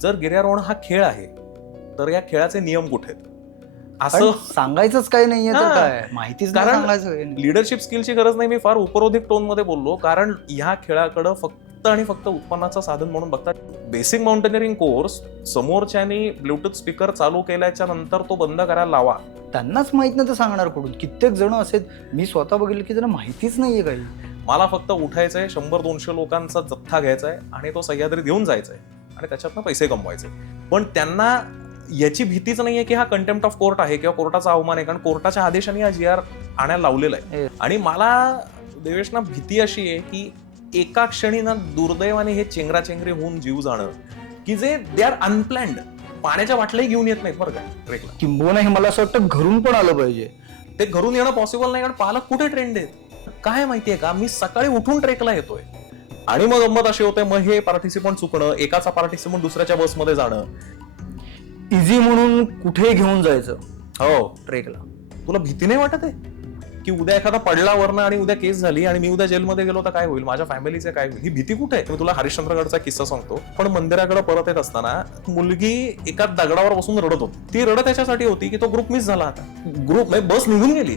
जर गिर्यारोहण हा खेळ आहे तर या खेळाचे नियम कुठे आहेत असं सांगायचंच काही नाहीये तर हां. काय माहितीच नाही कारण सांगायचं काही नाही. लिडरशिप स्किलची गरज नाही. मी फार उपरोधिक टोन मध्ये बोललो कारण ह्या खेळाकडे फक्त आणि फक्त उत्पन्नाचं साधन म्हणून बघतात. बेसिक माउंटेनिअरिंग कोर्स समोरच्यानी ब्लूटूथ स्पीकर चालू केल्याच्या नंतर तो बंद करायला लावा. त्यांनाच माहित नाही तर सांगणार कुठून. कित्येक जण असे मी स्वतः बघितलं की त्यांना माहितीच नाहीये काही. मला फक्त उठायचंय, 100-200 लोकांचा जथ्था घ्यायचा आहे आणि तो सह्याद्रीत घेऊन जायचा आहे आणि त्याच्यातनं पैसे कमवायचे. पण त्यांना याची भीतीच नाहीये की हा कंटेम्प्ट ऑफ कोर्ट आहे किंवा कोर्टाचा अवमान आहे, कारण कोर्टाच्या आदेशाने हा GR आणायला लावलेला आहे. आणि मला देवेश ना भीती अशी आहे की एका क्षणी ना दुर्दैवाने हे चेंगराचेंगरी होऊन जीव जाणं की जे दे आर अनप्लॅन्ड. पाण्याच्या बाटल्याही घेऊन येत नाहीत बरं का ट्रेकला. किंबहुना हे मला असं वाटतं घरून पण आलं पाहिजे. ते घरून येणं पॉसिबल नाही कारण पालक कुठे ट्रेंड आहेत. काय माहितीये का, मी सकाळी उठून ट्रेकला येतोय आणि मग गंमत अशी होते, मग हे पार्टिसिपंट चुकणं, एकाचा पार्टिसिपंट दुसऱ्याच्या बसमध्ये जाणं. इझी म्हणून कुठेही घेऊन जायचं हो, ट्रेकला. तुला भीती नाही वाटत आहे की उद्या एखादा पडला वरनं आणि उद्या केस झाली आणि मी उद्या जेलमध्ये गेलो तर काय होईल, माझ्या फॅमिलीचे काय होईल, ही भीती कुठे आहे? मी तुला हरिश्चंद्रगडचा किस्सा सांगतो. पण मंदिराकडे परत येत असताना मुलगी एका दगडावर बसून रडत होती. ती रडत त्याच्यासाठी होती की तो ग्रुप मिस झाला. आता ग्रुप बस निघून गेली.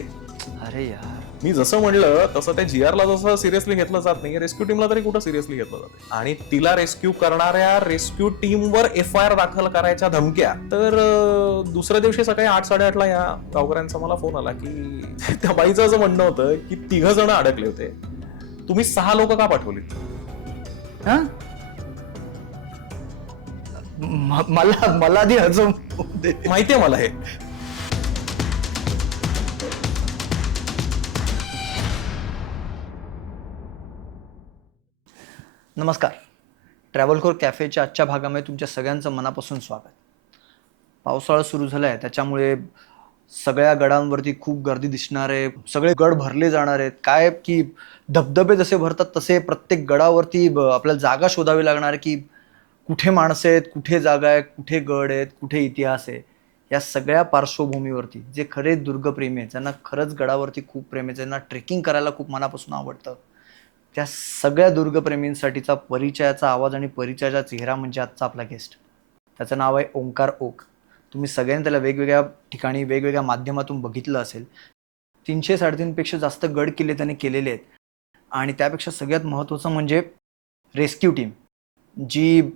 अरे यार, मी जसं म्हणलं तसं त्या GRला जसं सिरियसली घेतलं जात नाही, रेस्क्यू टीमला तरी कुठं सिरियसली घेतलं जाते. आणि तिला रेस्क्यू करणाऱ्या रेस्क्यू टीमवर FIR दाखल करायच्या धमक्या. तर दुसऱ्या दिवशी सकाळी 8-8:30 या गावकऱ्यांचा मला फोन आला की त्या बाईचं असं म्हणणं होतं की 3 जण अडकले होते, तुम्ही 6 लोक का पाठवली? मला आधी हजम माहितीये मला हे. नमस्कार. ट्रॅव्हलकोर कॅफेच्या आजच्या भागामध्ये तुमच्या सगळ्यांचं मनापासून स्वागत. पावसाळा सुरू झाला आहे, त्याच्यामुळे सगळ्या गडांवरती खूप गर्दी दिसणार आहे. सगळे गड भरले जाणार आहेत. काय की धबधबे जसे भरतात तसे प्रत्येक गडावरती आपल्याला जागा शोधावी लागणार आहे की कुठे माणसं आहेत, कुठे जागा आहे, कुठे गड आहेत, कुठे इतिहास आहे. या सगळ्या पार्श्वभूमीवरती जे खरे दुर्गप्रेमी आहेत, ज्यांना खरंच गडावरती खूप प्रेम आहे, ज्यांना ट्रेकिंग करायला खूप मनापासून आवडतं, त्या सगळ्या दुर्गप्रेमींसाठीचा परिचयाचा आवाज आणि परिचयाचा चेहरा म्हणजे आजचा आपला गेस्ट. त्याचं नाव आहे ओंकार ओक. तुम्ही सगळ्यांनी त्याला वेगवेगळ्या ठिकाणी वेगवेगळ्या माध्यमातून बघितलं असेल. 300-350 पेक्षा जास्त गड किल्ले त्याने केलेले आहेत. आणि त्यापेक्षा सगळ्यात महत्त्वाचं म्हणजे रेस्क्यू टीम, जी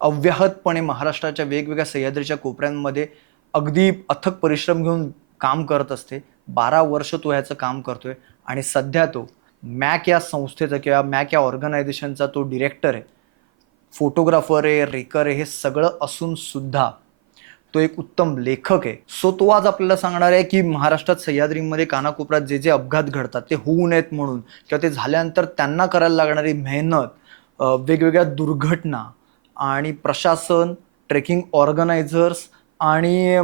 अव्याहतपणे महाराष्ट्राच्या वेगवेगळ्या सह्याद्रीच्या कोपऱ्यांमध्ये अगदी अथक परिश्रम घेऊन काम करत असते. 12 वर्ष तो ह्याचं काम करतोय आणि सध्या तो मॅक या संस्थेचा किंवा मॅक या ऑर्गनायझेशनचा तो डिरेक्टर आहे, फोटोग्राफर आहे, रेकर आहे. हे सगळं असून सुद्धा तो एक उत्तम लेखक आहे. सो तो आज आपल्याला सांगणार आहे की महाराष्ट्रात सह्याद्रीमध्ये कानाकोपऱ्यात जे जे अपघात घडतात ते होऊ नयेत म्हणून, किंवा ते झाल्यानंतर त्यांना करायला लागणारी मेहनत, वेगवेगळ्या दुर्घटना आणि प्रशासन, ट्रेकिंग ऑर्गनायझर्स आणि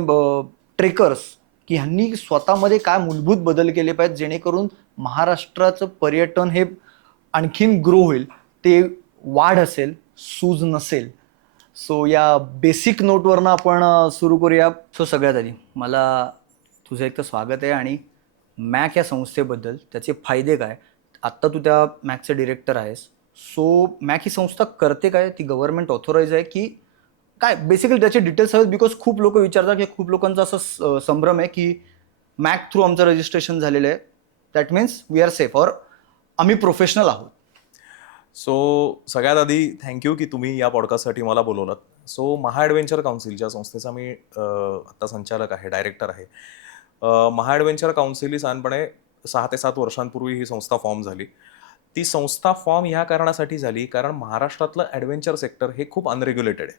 ट्रेकर्स की ह्यांनी स्वतःमध्ये काय मूलभूत बदल केले पाहिजेत जेणेकरून महाराष्ट्राचं पर्यटन हे आणखीन ग्रो होईल, ते वाढ असेल, सूज नसेल. सो या बेसिक नोटवरनं आपण सुरू करूया. सो सगळ्यात आधी मला तुझं एक तर स्वागत आहे आणि मॅक या संस्थेबद्दल, त्याचे फायदे काय. आत्ता तू त्या मॅकचे डिरेक्टर आहेस. सो मॅक ही संस्था करते काय, ती गव्हर्नमेंट ऑथोराईज आहे की काय, बेसिकली त्याचे डिटेल्स हवेत. बिकॉज खूप लोक विचारतात की खूप लोकांचा असं संभ्रम आहे की मॅक थ्रू आमचं रजिस्ट्रेशन झालेलं आहे, that means we are safe or आम्ही प्रोफेशनल आहोत. सो सगळ्यात आधी थँक्यू की तुम्ही या पॉडकास्टसाठी मला बोलवलात. सो महा ॲडव्हेंचर काउन्सिल ज्या संस्थेचा मी आत्ता संचालक आहे, डायरेक्टर आहे. महा ॲडव्हेंचर काउन्सिल ही साधारणपणे 6 ते 7 वर्षांपूर्वी ही संस्था फॉर्म झाली. ती संस्था फॉर्म ह्या कारणासाठी झाली कारण महाराष्ट्रातलं ॲडव्हेंचर सेक्टर हे खूप अनरेग्युलेटेड आहे.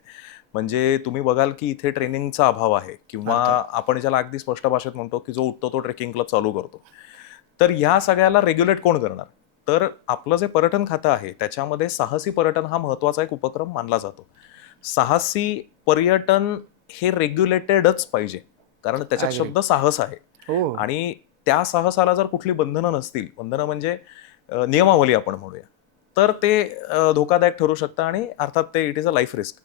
म्हणजे तुम्ही बघाल की इथे ट्रेनिंगचा अभाव आहे किंवा आपण ज्याला अगदी स्पष्ट भाषेत म्हणतो की जो उठतो तो ट्रेकिंग क्लब चालू करतो. तर ह्या सगळ्याला रेग्युलेट कोण करणार? तर आपलं जे पर्यटन खातं आहे त्याच्यामध्ये साहसी पर्यटन हा महत्त्वाचा एक उपक्रम मानला जातो. साहसी पर्यटन हे रेग्युलेटेडच पाहिजे कारण त्याच्यात शब्द साहस आहे. आणि त्या साहसाला जर कुठली बंधनं नसतील, बंधनं म्हणजे नियमावली आपण म्हणूया, तर ते धोकादायक ठरू शकतं आणि अर्थात ते it is a life risk.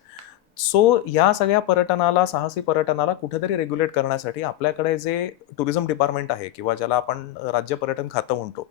So या सगळ्या पर्यटनाला, साहसी पर्यटनाला कुठेतरी रेग्युलेट करण्यासाठी आपल्याकडे जे टुरिझम डिपार्टमेंट आहे किंवा ज्याला आपण राज्य पर्यटन खातं म्हणतो,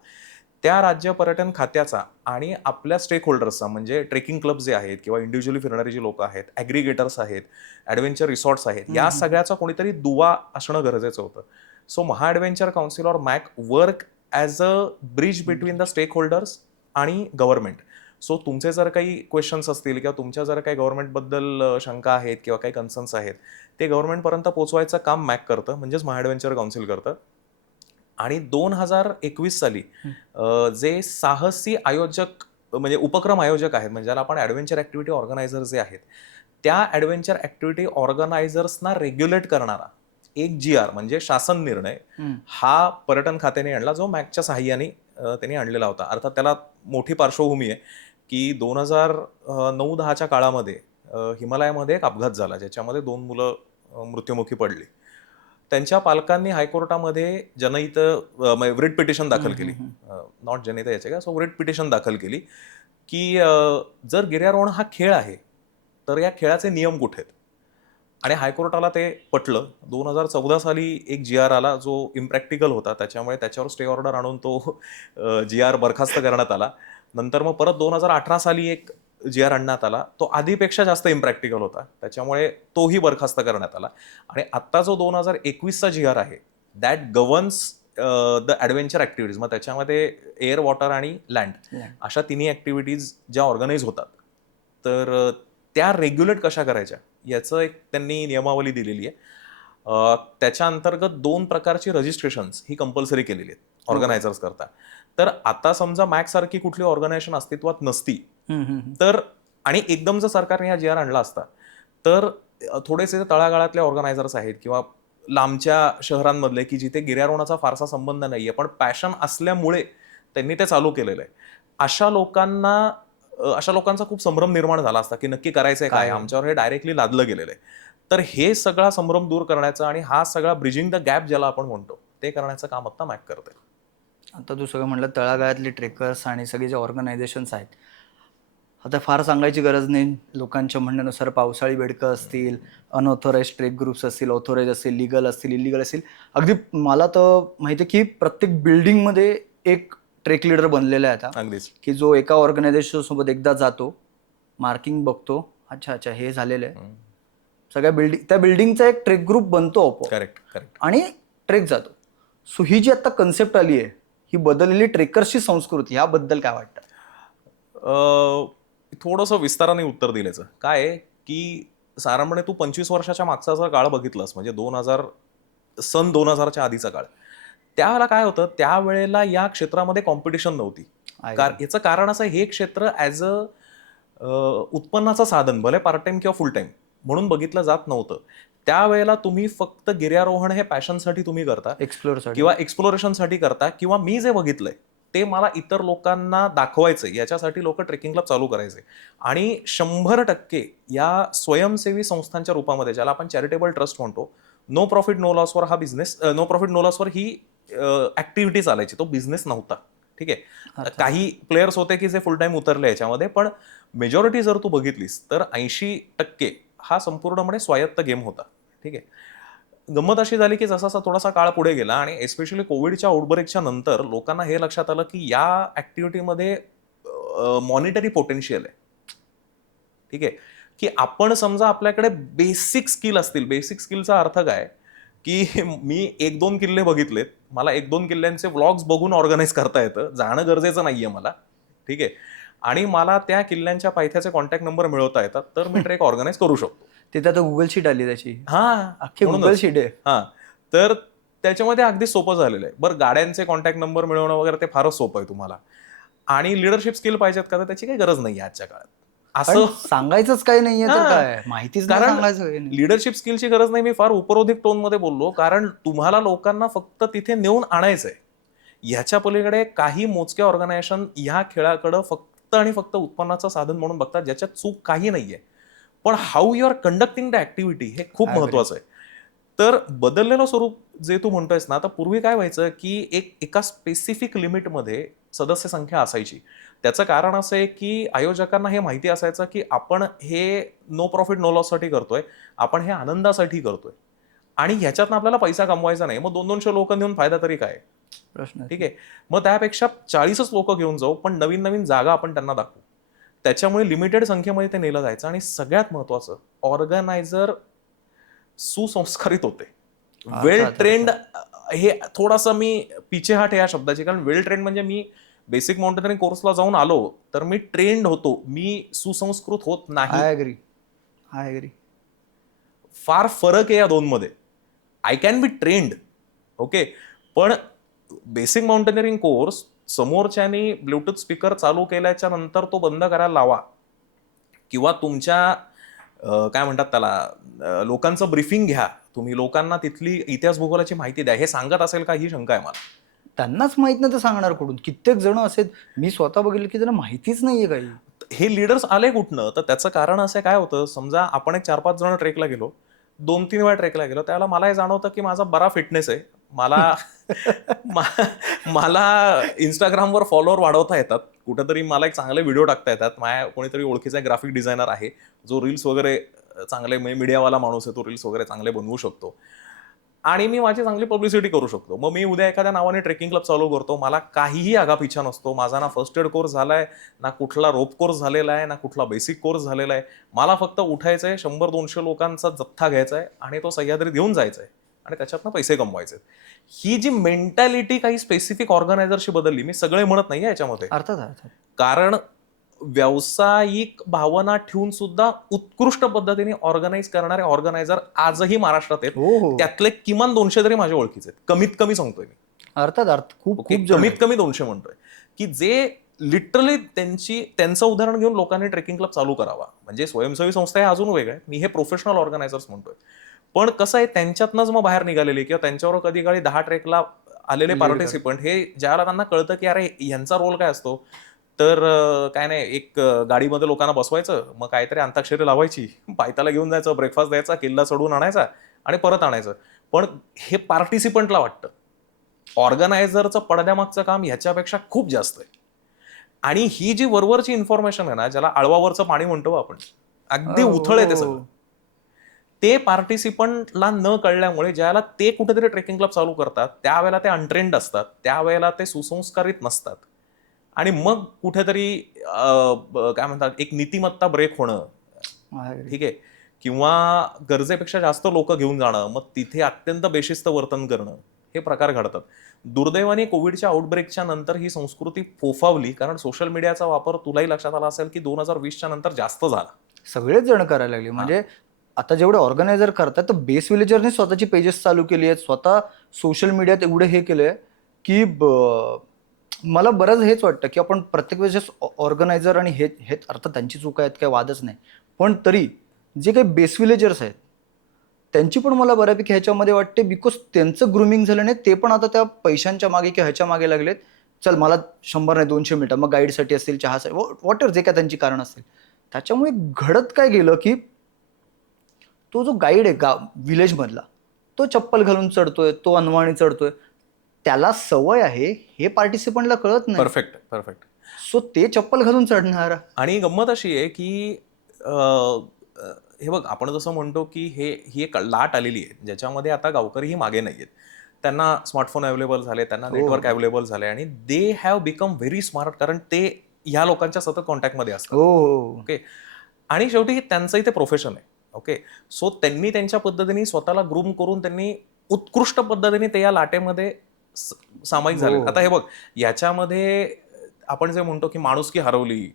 त्या राज्य पर्यटन खात्याचा आणि आपल्या स्टेक होल्डर्सचा, म्हणजे ट्रेकिंग क्लब जे आहेत किंवा इंडिव्हिज्युअली फिरणारी जी लोक आहेत, ॲग्रिगेटर्स आहेत, ॲडव्हेंचर रिसॉर्ट्स आहेत, या सगळ्याचा कोणीतरी दुवा असणं गरजेचं होतं. So Maha adventure council or MAC work as a bridge between the stakeholders आणि गव्हर्नमेंट. सो तुमचे जर काही क्वेश्चन्स असतील किंवा तुमच्या जर काही गव्हर्नमेंटबद्दल शंका आहेत किंवा काही कन्सर्न्स आहेत, ते गव्हर्नमेंटपर्यंत पोहोचवायचं काम मॅक करतं, म्हणजेच महा ॲडव्हेंचर काउन्सिल करतं. आणि 2021 साली जे साहसी आयोजक, म्हणजे उपक्रम आयोजक आहेत, म्हणजे ज्याला आपण ॲडव्हेंचर ॲक्टिव्हिटी ऑर्गनायझर जे आहेत, त्या ॲडव्हेंचर ॲक्टिव्हिटी ऑर्गनायझर्सना रेग्युलेट करणारा एक GR म्हणजे शासन निर्णय हा पर्यटन खात्याने आणला, जो मॅकच्या साहाय्याने त्यांनी आणलेला होता. अर्थात त्याला मोठी पार्श्वभूमी आहे की 2009-10च्या काळामध्ये हिमालयामध्ये एक अपघात झाला, ज्याच्यामध्ये 2 मुलं मृत्युमुखी पडली. त्यांच्या पालकांनी हायकोर्टामध्ये जनहित रिट पिटिशन दाखल केली, नॉट जनहित याचिका, सो रिट पिटिशन दाखल केली की जर गिर्यारोहण हा खेळ आहे तर या खेळाचे नियम कुठे आहेत. आणि हायकोर्टाला ते पटलं. 2014 साली एक GR आला जो इम्प्रॅक्टिकल होता, त्याच्यामुळे त्याच्यावर स्टे ऑर्डर आणून तो GR बरखास्त करण्यात आला. नंतर मग परत 2018 साली एक GR आणण्यात आला, तो आधीपेक्षा जास्त इम्प्रॅक्टिकल होता, त्याच्यामुळे तोही बरखास्त करण्यात आला. आणि आत्ता जो 2021चा GR आहे, that governs the adventure activities. मग त्याच्यामध्ये एअर, वॉटर आणि लँड अशा तिन्ही ॲक्टिव्हिटीज ज्या ऑर्गनाईज होतात, तर त्या रेग्युलेट कशा करायच्या याचं एक त्यांनी नियमावली दिलेली आहे. त्याच्या अंतर्गत 2 प्रकारची रजिस्ट्रेशन्स ही कंपल्सरी केलेली आहेत ऑर्गनायझर्स करता. तर आता समजा मॅक सारखी कुठली ऑर्गनायझेशन अस्तित्वात नसती तर, आणि एकदम जर सरकारने हा GR आणला असता, तर थोडेसे तळागाळातले ऑर्गनायझर्स आहेत किंवा लांबच्या शहरांमधले की जिथे गिर्यारोहणाचा फारसा संबंध नाहीये, पण पॅशन असल्यामुळे त्यांनी ते चालू केलेलं आहे, अशा लोकांचा खूप संभ्रम निर्माण झाला असता की नक्की करायचंय काय, आमच्यावर हे डायरेक्टली लादलं गेलेलं आहे. तर हे सगळा संभ्रम दूर करण्याचं आणि हा सगळा ब्रिजिंग द गॅप ज्याला आपण म्हणतो, ते करण्याचं काम आता मॅक करते. आता तू सगळं म्हटलं तळागाळातले ट्रेकर्स आणि सगळे जे ऑर्गनायझेशन्स आहेत, आता फार सांगायची गरज नाही. लोकांच्या म्हणण्यानुसार पावसाळी बेडकं असतील, अनऑथोराइज ट्रेक ग्रुप्स असतील, ऑथोराइज असतील, लिगल असतील, इलिगल असतील. अगदी मला तर माहिती आहे की प्रत्येक बिल्डिंगमध्ये एक ट्रेक लीडर बनलेला आहे आता, अगदीच. की जो एका ऑर्गनायझेशन सोबत एकदा जातो, मार्किंग बघतो, अच्छा हे झालेलं आहे, सगळ्या त्या बिल्डिंगचा एक ट्रेक ग्रुप बनतो करेक्ट आणि ट्रेक जातो. सो ही जी आता कन्सेप्ट आली आहे, ही बदललेली ट्रेकर्सची संस्कृती, याबद्दल काय वाटतं? थोडंसं विस्ताराने उत्तर दिल्याचं काय आहे की साधारणपणे तू 25 वर्षाच्या मागचा जर काळ बघितलास, म्हणजे 2000च्या आधीचा काळ, त्यावेळेला काय होतं, त्यावेळेला या क्षेत्रामध्ये कॉम्पिटिशन नव्हती. याचं कारण असं, हे क्षेत्र ॲज अ उत्पन्नाचं साधन, भले पार्ट टाइम किंवा फुल टाइम म्हणून बघितलं जात नव्हतं. त्यावेळेला तुम्ही फक्त गिर्यारोहण हे पॅशनसाठी तुम्ही करता, किंवा एक्सप्लोरेशनसाठी करता, किंवा मी जे बघितलंय ते मला इतर लोकांना दाखवायचंय याच्यासाठी लोक ट्रेकिंग क्लब चालू करायचे. आणि 100% या स्वयंसेवी संस्थांच्या रूपामध्ये, ज्याला आपण चॅरिटेबल ट्रस्ट म्हणतो, नो प्रॉफिट नो लॉसवर हा बिझनेस, नो प्रॉफिट नो लॉसवर ही ऍक्टिव्हिटी चालायची, तो बिझनेस नव्हता. ठीक आहे, काही प्लेयर्स होते की जे फुल टाइम उतरले याच्यामध्ये, पण मेजॉरिटी जर तू बघितलीस तर 80% हा संपूर्णपणे स्वायत्त गेम होता. ठीक आहे. गंमत अशी झाली की जसा थोडासा काळ पुढे गेला आणि एस्पेशली कोविडच्या आउटब्रेकच्या नंतर लोकांना हे लक्षात आलं की या ऍक्टिव्हिटीमध्ये मॉनिटरी पोटेन्शियल आहे. ठीक आहे, की आपण समजा आपल्याकडे बेसिक स्किल असतील, बेसिक स्किलचा अर्थ काय की मी 1-2 किल्ले बघितलेत, मला 1-2 किल्ल्यांचे व्लॉग्स बघून ऑर्गनाईज करता येतं, जाणं गरजेचं नाहीये मला. ठीक आहे, आणि मला त्या किल्ल्यांच्या पायथ्याचे कॉन्टॅक्ट नंबर मिळवता येतात, तर मी ट्रेक ऑर्गनाईज करू शकतो. तिथे आता गुगल शीट आली त्याची, अख्खी गुगल शीट आहे. तर त्याच्यामध्ये अगदी सोपं झालेलं आहे. बरं, गाड्यांचे कॉन्टॅक्ट नंबर मिळवणं वगैरे ते फारच सोपं आहे तुम्हाला. आणि लिडरशिप स्किल पाहिजेत का, तर त्याची काही गरज नाही आजच्या काळात. असं सांगायचंच काही नाहीये तर काय, माहितीच नाही सांगायचं. लिडरशिप स्किलची गरज नाही, मी फार उपरोधिक टोन मध्ये बोललो, कारण तुम्हाला लोकांना फक्त तिथे नेऊन आणायचंय. ह्याच्या पलीकडे काही मोजके ऑर्गनायझेशन ह्या खेळाकडे फक्त आणि फक्त उत्पन्नाचं साधन म्हणून बघतात, ज्याच्यात चूक काही नाहीये. पण how you are conducting the activity हे खूप महत्वाचं आहे. तर बदललेलं स्वरूप जे तू म्हणतोयस ना, तर पूर्वी काय व्हायचं की एका स्पेसिफिक लिमिटमध्ये सदस्य संख्या असायची. त्याचं कारण असं आहे की आयोजकांना हे माहिती असायचं की आपण हे नो प्रॉफिट नो लॉससाठी करतोय, आपण हे आनंदासाठी करतोय आणि ह्याच्यातनं आपल्याला पैसा कमवायचा नाही. मग 200-200 लोक नेऊन फायदा तरी काय. प्रश्न ठीक आहे. मग त्यापेक्षा 40च लोक घेऊन जाऊ, पण नवीन नवीन जागा आपण त्यांना दाखवू. त्याच्यामुळे लिमिटेड संख्येमध्ये ते नेलं जायचं. आणि सगळ्यात महत्वाचं, ऑर्गनायझर सुसंस्कारित होते, वेल अर्थात ट्रेंड. अर्थात. हे थोडासा मी पिछेहाट आहे या शब्दाची, कारण वेल ट्रेंड म्हणजे मी बेसिक माउंटेनरिंग कोर्सला जाऊन आलो तर मी ट्रेंड होतो, मी सुसंस्कृत होत नाही. I agree, I agree. फार फरक आहे या दोनमध्ये. I can be trained, okay, पण बेसिक माउंटेनरिंग कोर्स समोरच्यानी ब्लूटूथ स्पीकर चालू केल्याच्या नंतर तो बंद करायला लावा, किंवा तुमच्या काय म्हणतात त्याला, लोकांचं ब्रीफिंग घ्या तुम्ही, लोकांना तिथली इतिहास भूगोलाची माहिती द्या, हे सांगत असेल का, ही शंका आहे मला. त्यांनाच माहित नाही तर सांगणार कुठून? कित्येक जण असे मी स्वतः बघितलं की त्यांना माहितीच नाहीये काही. हे लीडर्स आले कुठनं? तर त्याचं कारण असं काय होतं, समजा आपण एक 4-5 जण ट्रेकला गेलो, 2-3 वेळा ट्रेकला गेलो, त्यावेळेला मला हे जाणवतं की माझा बरा फिटनेस आहे, मला मला इंस्टाग्रामवर फॉलोअर वाढवता येतात, कुठेतरी मला एक चांगले व्हिडिओ टाकता येतात, माझ्या कोणीतरी ओळखीचा ग्राफिक डिझायनर आहे जो रील्स वगैरे चांगले, मीडियावाला माणूस आहे, तो रील्स वगैरे चांगले बनवू शकतो, आणि मी माझी चांगली पब्लिसिटी करू शकतो. मग मी उद्या एखाद्या नावाने ट्रेकिंग क्लब चालू करतो, मला काहीही आगापिछा नसतो, माझा ना फर्स्ट एड कोर्स झालाय, ना कुठला रोप कोर्स झालेला आहे, ना कुठला बेसिक कोर्स झालेला आहे, मला फक्त उठायचंय, 100-200 लोकांचा जथ्था घ्यायचा आहे आणि तो सह्याद्रीत घेऊन जायचा आहे आणि त्याच्यातनं पैसे कमवायचे. ही जी मेंटॅलिटी काही स्पेसिफिक ऑर्गनायझरशी बदलली, मी सगळे म्हणत नाही याच्यामध्ये, अर्थात अर्थात. कारण व्यावसायिक भावना ठेवून सुद्धा उत्कृष्ट पद्धतीने ऑर्गनाईज करणारे ऑर्गनायझर आजही महाराष्ट्रात आहेत. हो हो, त्यातले किमान 200 तरी माझ्या ओळखीचे आहेत, कमीत कमी सांगतोय मी. अर्थात अर्थ खूप ओके, खूप जण कमीत आहेत. कमी 200 म्हणतोय, की जे लिटरली त्यांचं उदाहरण घेऊन लोकांनी ट्रेकिंग क्लब चालू करावा. म्हणजे स्वयंसेवी संस्था हे अजून वेगळं आहे, मी हे प्रोफेशनल ऑर्गनायझर्स म्हणतोय. पण कसं आहे, त्यांच्यातनंच मग बाहेर निघालेले किंवा त्यांच्यावर कधी काळी 10 ट्रेकला आलेले Lead पार्टिसिपंट, हे ज्याला त्यांना कळतं की अरे यांचा रोल काय असतो, तर काय नाही, एक गाडीमध्ये लोकांना बसवायचं, मग काहीतरी अंताक्षरी लावायची, पायथ्याला घेऊन जायचं, ब्रेकफास्ट द्यायचा, किल्ला चढवून आणायचा आणि परत आणायचं. पण हे पार्टिसिपंटला वाटतं, ऑर्गनायझरचं पडद्यामागचं काम ह्याच्यापेक्षा खूप जास्त आहे. आणि ही जी वरवरची इन्फॉर्मेशन आहे ना, ज्याला आळवावरचं पाणी म्हणतो आपण, अगदी उथळ आहे ते सगळं, ते पार्टिसिपंटला न कळल्यामुळे ज्याला ते कुठेतरी ट्रेकिंग क्लब चालू करतात, त्यावेळेला ते अनट्रेंड असतात, त्यावेळेला ते सुसंस्कारित नसतात, आणि मग कुठेतरी काय म्हणतात, एक नीतिमत्ता ब्रेक होणं, ठीक आहे, किंवा गरजेपेक्षा जास्त लोक घेऊन जाणं, मग तिथे अत्यंत बेशिस्त वर्तन करणं, हे प्रकार घडतात. दुर्दैवाने कोविडच्या आउटब्रेकच्या नंतर ही संस्कृती फोफावली, कारण सोशल मीडियाचा वापर तुलाही लक्षात आला असेल की 2020च्या नंतर जास्त झाला. सगळेच जण करायला लागले. म्हणजे आता जेवढे ऑर्गनायझर करतात, तर बेस विलेजरने स्वतःची पेजेस चालू केली आहेत, स्वतः सोशल मीडियात एवढे हे केलंय की मला बरंच हेच वाटतं की आपण प्रत्येक वेळेस ऑर्गनायझर आणि हे हे अर्थात त्यांची चूक आहेत, काही वादच नाही, पण तरी जे काही बेस विलेजर्स आहेत त्यांची पण मला बऱ्यापैकी ह्याच्यामध्ये वाटते, बिकॉज त्यांचं ग्रुमिंग झालं नाही, ते पण आता त्या पैशांच्या मागे किंवा ह्याच्या मागे लागलेत. चल मला 100 नाही 200 मिनिटं, मग गाईडसाठी असतील, चहासाठी, व्हॉट एव्हर जे काय त्यांची कारण असतील. त्याच्यामुळे घडत काय गेलं की तो जो गाईड आहे विलेज मधला, तो चप्पल घालून चढतोय, तो अनवाणी चढतोय, त्याला सवय आहे, हे पार्टिसिपंटला कळत नाही. Perfect perfect. सो ते चप्पल घालून चढणार. आणि गंमत अशी आहे की हे बघ, आपण जसं म्हणतो की ही एक लाट आलेली आहे ज्याच्यामध्ये आता गावकरीही मागे नाहीयेत, त्यांना स्मार्टफोन अवेलेबल झाले, त्यांना नेटवर्क अवेलेबल झाले, आणि they have become very smart, कारण ते ह्या लोकांच्या सतत कॉन्टॅक्टमध्ये असतात. हो, ओके, आणि शेवटी त्यांचंही ते प्रोफेशन आहे. ओके, सो त्यांनी त्यांच्या पद्धतीने स्वतःला ग्रूम करून त्यांनी उत्कृष्ट पद्धतीने ते या लाटेमध्ये सामायिक झाले. आता हे बघ, याच्यामध्ये आपण जे म्हणतो की माणुसकी हरवली,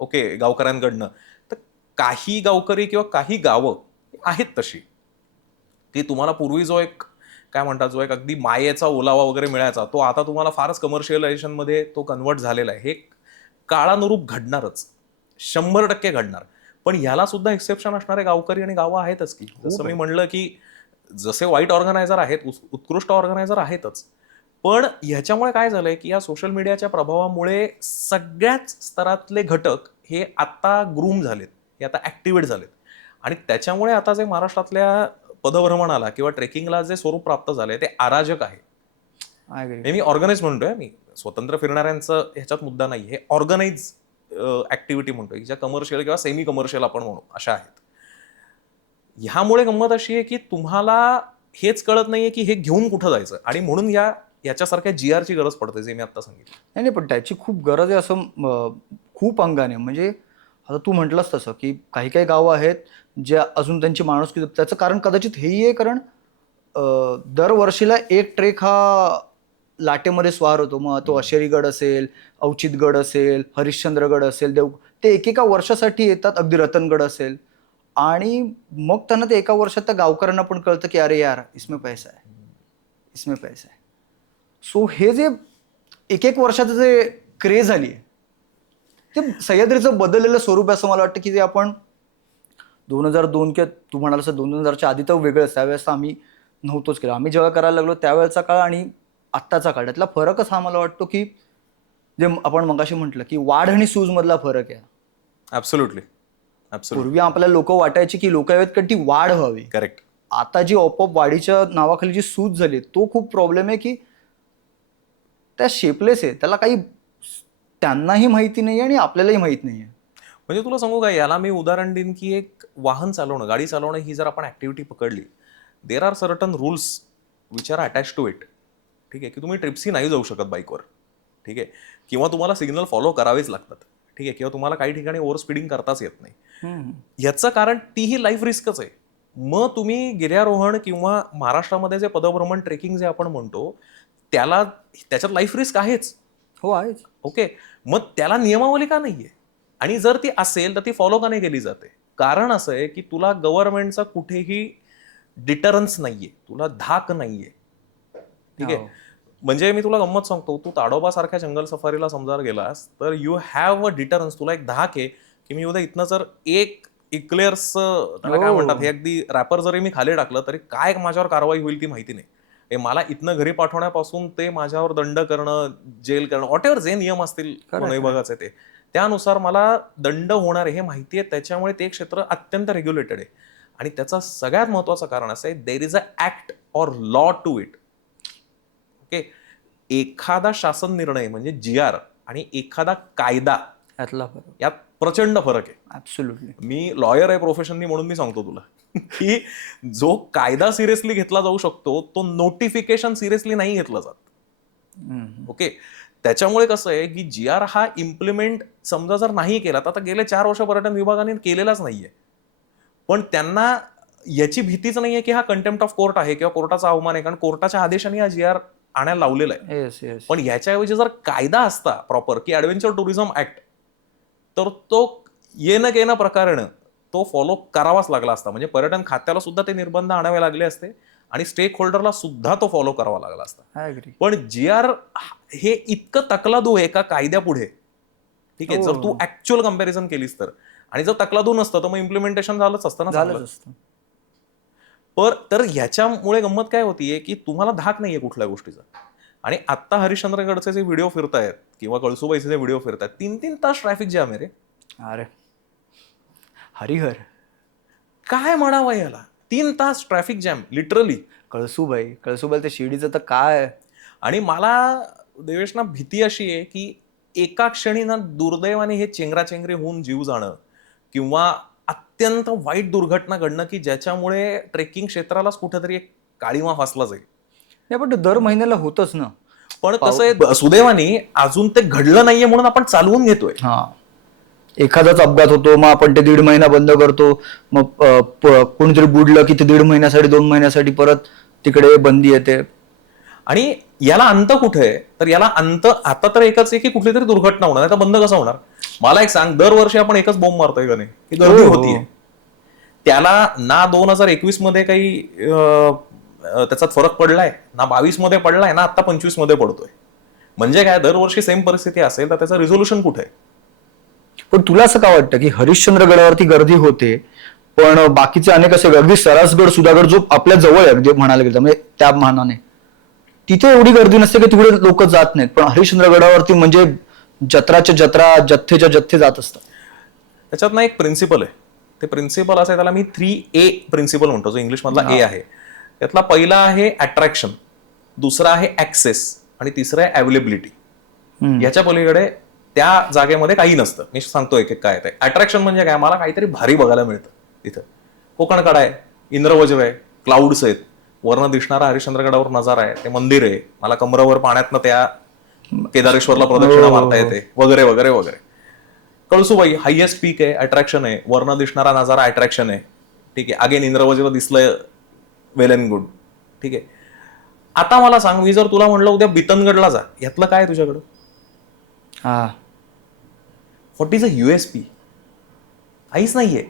ओके, गावकऱ्यांकडनं, तर काही गावकरी किंवा काही गावं आहेत तशी, की तुम्हाला पूर्वी जो एक काय म्हणतात, जो एक अगदी मायेचा ओलावा वगैरे मिळायचा, तो आता तुम्हाला फारच कमर्शियलायझेशनमध्ये तो कन्वर्ट झालेला आहे. हे काळानुरूप घडणारच, 100% घडणार. पण ह्याला सुद्धा एक्सेप्शन असणारे गावकरी आणि गावं आहेतच की. जसं मी म्हणलं की जसे वाईट ऑर्गनायझर आहेत, उत्कृष्ट ऑर्गनायझर आहेतच, पण ह्याच्यामुळे काय झालंय की या सोशल मीडियाच्या प्रभावामुळे सगळ्याच स्तरातले घटक हे आता ग्रूम झालेत, हे आता ऍक्टिव्हेट झालेत, आणि त्याच्यामुळे आता जे महाराष्ट्रातल्या पदभ्रमणाला किंवा ट्रेकिंगला जे स्वरूप प्राप्त झालंय ते अराजक आहे. हे मी ऑर्गनाईज म्हणतोय, मी स्वतंत्र फिरणाऱ्यांचं ह्याच्यात मुद्दा नाही, हे ऑर्गनाईज ऍक्टिव्हिटी म्हणतोय, ज्या कमर्शियल किंवा सेमी कमर्शियल आपण म्हणू अशा आहेत. ह्यामुळे गंमत अशी आहे की तुम्हाला हेच कळत नाहीये की हे घेऊन कुठं जायचं, आणि म्हणून या याच्यासारख्या GR ची गरज पडते, जे मी आता सांगितलं. नाही नाही, पण त्याची खूप गरज आहे असं खूप अंगाने. म्हणजे आता तू म्हटलंस तसं की काही काही गावं आहेत जे अजून त्यांची माणुसकी जपतात. त्याचं कारण कदाचित हेही आहे, कारण दरवर्षीला एक ट्रेक हा लाटेमध्ये स्वार होतो. मग तो अशेरीगड असेल, अवचितगड असेल, हरिश्चंद्रगड असेल, ते एकेका वर्षासाठी येतात. अगदी रतनगड असेल, आणि मग त्यांना ते एका वर्षात त्या गावकऱ्यांना पण कळतं की अरे यार, इसमें पैसा है, इसमें पैसा है. सो हे जे एक एक वर्षाचं जे क्रेज आली आहे, ते सह्याद्रीचं बदललेलं स्वरूप आहे असं मला वाटतं. की ते आपण 2002 किंवा तू म्हणाल असं 2000च्या आधी तर वेगळंच, त्यावेळेस तर आम्ही नव्हतोच केलं. आम्ही जेव्हा करायला लागलो त्यावेळेचा काळ आणि आत्ताचा काळ, त्यातला फरकच हा मला वाटतो की जे आपण मगाशी म्हटलं की वाढ आणि सूज मधला फरक आहे. Absolutely, absolutely. पूर्वी आपल्याला लोक वाटायची की लोकायत ती वाढ व्हावी. करेक्ट. आता जी आपोआप वाढीच्या नावाखाली जी सूज झाली, तो खूप प्रॉब्लेम आहे की त्या शेपलेस आहे. त्याला काही त्यांनाही माहिती नाही आणि आपल्यालाही माहित नाहीये. म्हणजे तुला सांगू का, याला मी उदाहरण देईन की एक वाहन चालवणं, गाडी चालवणं ही जर आपण ऍक्टिव्हिटी पकडली, there are certain rules which are attach to it. ठीक आहे, की तुम्ही ट्रिप्सी नाही जाऊ शकत बाईकवर. ठीक आहे, किंवा तुम्हाला सिग्नल फॉलो करावेच लागतात. ठीक आहे, किंवा तुम्हाला काही ठिकाणी ओव्हर स्पीडिंग करताच येत नाही. याचं कारण तीही लाईफ रिस्कच आहे. मग तुम्ही गिर्यारोहण किंवा महाराष्ट्रामध्ये जे पदभ्रमण ट्रेकिंग जे आपण म्हणतो, त्याच्यात लाईफ रिस्क आहेच. हो आहेच. ओके, मग त्याला नियमावली का नाहीये? आणि जर ती असेल तर ती फॉलो का नाही केली जाते? कारण असं आहे की तुला गव्हर्नमेंटचा कुठेही डिटरन्स नाहीये, तुला धाक नाहीये. ठीक आहे, म्हणजे मी तुला गंमत सांगतो, तू ताडोबा सारख्या जंगल सफारीला समजा गेलास तर यू हॅव अ डिटरन्स. तुला एक धाक आहे की मी उद्या इथनं जर एक इक्लेअर्स त्याला काय म्हणतात, हे अगदी रॅपर जरी मी खाली टाकलं तरी काय माझ्यावर कारवाई होईल ती माहिती नाही. हे मला इथनं घरी पाठवण्यापासून ते माझ्यावर दंड करणं, जेल करणं, व्हॉट एव्हर जे नियम असतील वन विभागाचे, ते त्यानुसार मला दंड होणार आहे हे माहिती आहे. त्याच्यामुळे ते क्षेत्र अत्यंत रेग्युलेटेड आहे. आणि त्याचं सगळ्यात महत्वाचं कारण असं आहे, there is a act or law to it. Okay, एखादा शासन निर्णय म्हणजे GR आणि एखादा कायदा, यातला फरक यात प्रचंड फरक आहे. ऍब्सोल्युटली. मी लॉयर आहे प्रोफेशननी म्हणून मी सांगतो तुला की जो कायदा सिरियसली घेतला जाऊ शकतो, तो नोटिफिकेशन सिरियसली नाही घेतला जात. ओके, त्याच्यामुळे कसं आहे की GR हा इम्प्लिमेंट समजा जर नाही केला, तर आता गेले 4 वर्ष पर्यटन विभागाने केलेलाच नाहीये. पण त्यांना याची भीतीच नाहीये की हा कंटेम्प्ट ऑफ कोर्ट आहे किंवा कोर्टाचा अवमान आहे, कारण कोर्टाच्या आदेशाने हा GR आणायला लावलेला आहे. Yes yes. पण याच्याऐवजी जर कायदा असता प्रॉपर की ऍडव्हेंचर टुरिझम ऍक्ट, तर तो येणं केणं प्रकारेण तो फॉलो करावाच लागला असता. म्हणजे पर्यटन खात्याला सुद्धा ते निर्बंध आणावे लागले असते आणि स्टेक होल्डरला सुद्धा तो फॉलो करावा लागला असता. I agree. पण GR हे इतकं तकलादू आहे का कायद्यापुढे. ठीक आहे, जर तू ऍक्च्युअल कम्पॅरिझन केलीस तर. आणि जर तकलादू नसतं तर मग इम्प्लिमेंटेशन झालंच असतं ना. झालंच असतं. तर ह्याच्यामुळे गंमत काय होतीये की तुम्हाला धाक नाहीये कुठल्या गोष्टीचा. आणि आत्ता हरिश्चंद्रगडचे जे व्हिडिओ फिरतायत किंवा कळसुबाईचे जे व्हिडिओ फिरतायत, 3-3 तास ट्रॅफिक जॅम आहे रे. अरे हरिहर, काय म्हणावं याला, 3 तास ट्रॅफिक जॅम लिटरली. कळसुबाई ते शिर्डीचं तर काय. आणि मला देवेशना भीती अशी आहे की एका क्षणी ना दुर्दैवाने हे चेंगराचेंगरी होऊन जीव जाणं किंवा अत्यंत वाईट दुर्घटना घडणं की ज्याच्यामुळे ट्रेकिंग क्षेत्रालाच कुठेतरी एक काळीमा फासला जाईल. नाही, पण ते दर महिन्याला होतच ना. पण कसं आहे, सुदैवाने अजून ते घडलं नाहीये म्हणून आपण चालवून घेतोय. हा, एखादाच अपघात होतो, मग आपण ते 1.5 महिना बंद करतो. मग कोणीतरी बुडलं की ते 1.5 महिन्यासाठी 2 महिन्यासाठी परत तिकडे बंदी येते. आणि याला अंत कुठे आहे, तर याला अंत आता तर एकच आहे की कुठली तरी दुर्घटना होणार, नाही तर बंद कसं होणार. मला एक सांग, दरवर्षी आपण एकच बॉम्ब मारतोय का नाही, ही गर्दी होतीये. त्याला ना 2021 मध्ये काही त्याच्यात फरक पडलाय, ना 22 मध्ये पडलाय, ना आता 25 मध्ये पडतोय. म्हणजे काय, दरवर्षी सेम परिस्थिती असेल तर त्याचं रिझोल्युशन कुठे आहे. पण तुला असं का वाटतं की हरिश्चंद्रगडावरती गर्दी होते, पण बाकीचे अनेक असे अगदी सरासगड सुधागड जो आपल्या जवळ आहे म्हणजे म्हणायला गेलं म्हणजे त्या मानाने तिथे एवढी गर्दी नसते की तिकडे लोक जात नाहीत, पण हरिश्चंद्रगडावरती म्हणजे जत्राच्या जत्रा, जथ्थेच्या जथ्थे जात असतात. त्याच्यात ना एक प्रिन्सिपल आहे. ते प्रिन्सिपल असं आहे, त्याला मी 3A प्रिन्सिपल म्हणतो, जो इंग्लिश मधला A आहे. त्यातला पहिला आहे अट्रॅक्शन, दुसरा आहे ऍक्सेस आणि तिसरं आहे अवेलेबिलिटी. याच्या पलीकडे त्या जागेमध्ये काही नसतं. मी सांगतो एक एक काय ते. अट्रॅक्शन म्हणजे काय, मला काहीतरी भारी बघायला मिळतं तिथं. कोकणकडा आहे, इंद्रवज्र आहे, क्लाउड्स आहेत, वरनं दिसणारा हरिश्चंद्रगडावर नजारा आहे, ते मंदिर आहे, मला कमरावर पाण्यातनं त्या केदारेश्वरला प्रदक्षिणा मारता येते वगैरे वगैरे वगैरे. कळसूबाई हायएस्ट पीक आहे, अट्रॅक्शन आहे, वरनं दिसणारा नजारा अट्रॅक्शन आहे. ठीक आहे, अगेन इंद्रवज्र दिसलंय, वेल अँड गुड. ठीक आहे, आता मला सांग, मी जर तुला म्हणलं उद्या बितनगडला जा, यातलं काय आहे तुझ्याकडं? हा व्हॉट इज अ USP? काहीच नाहीये.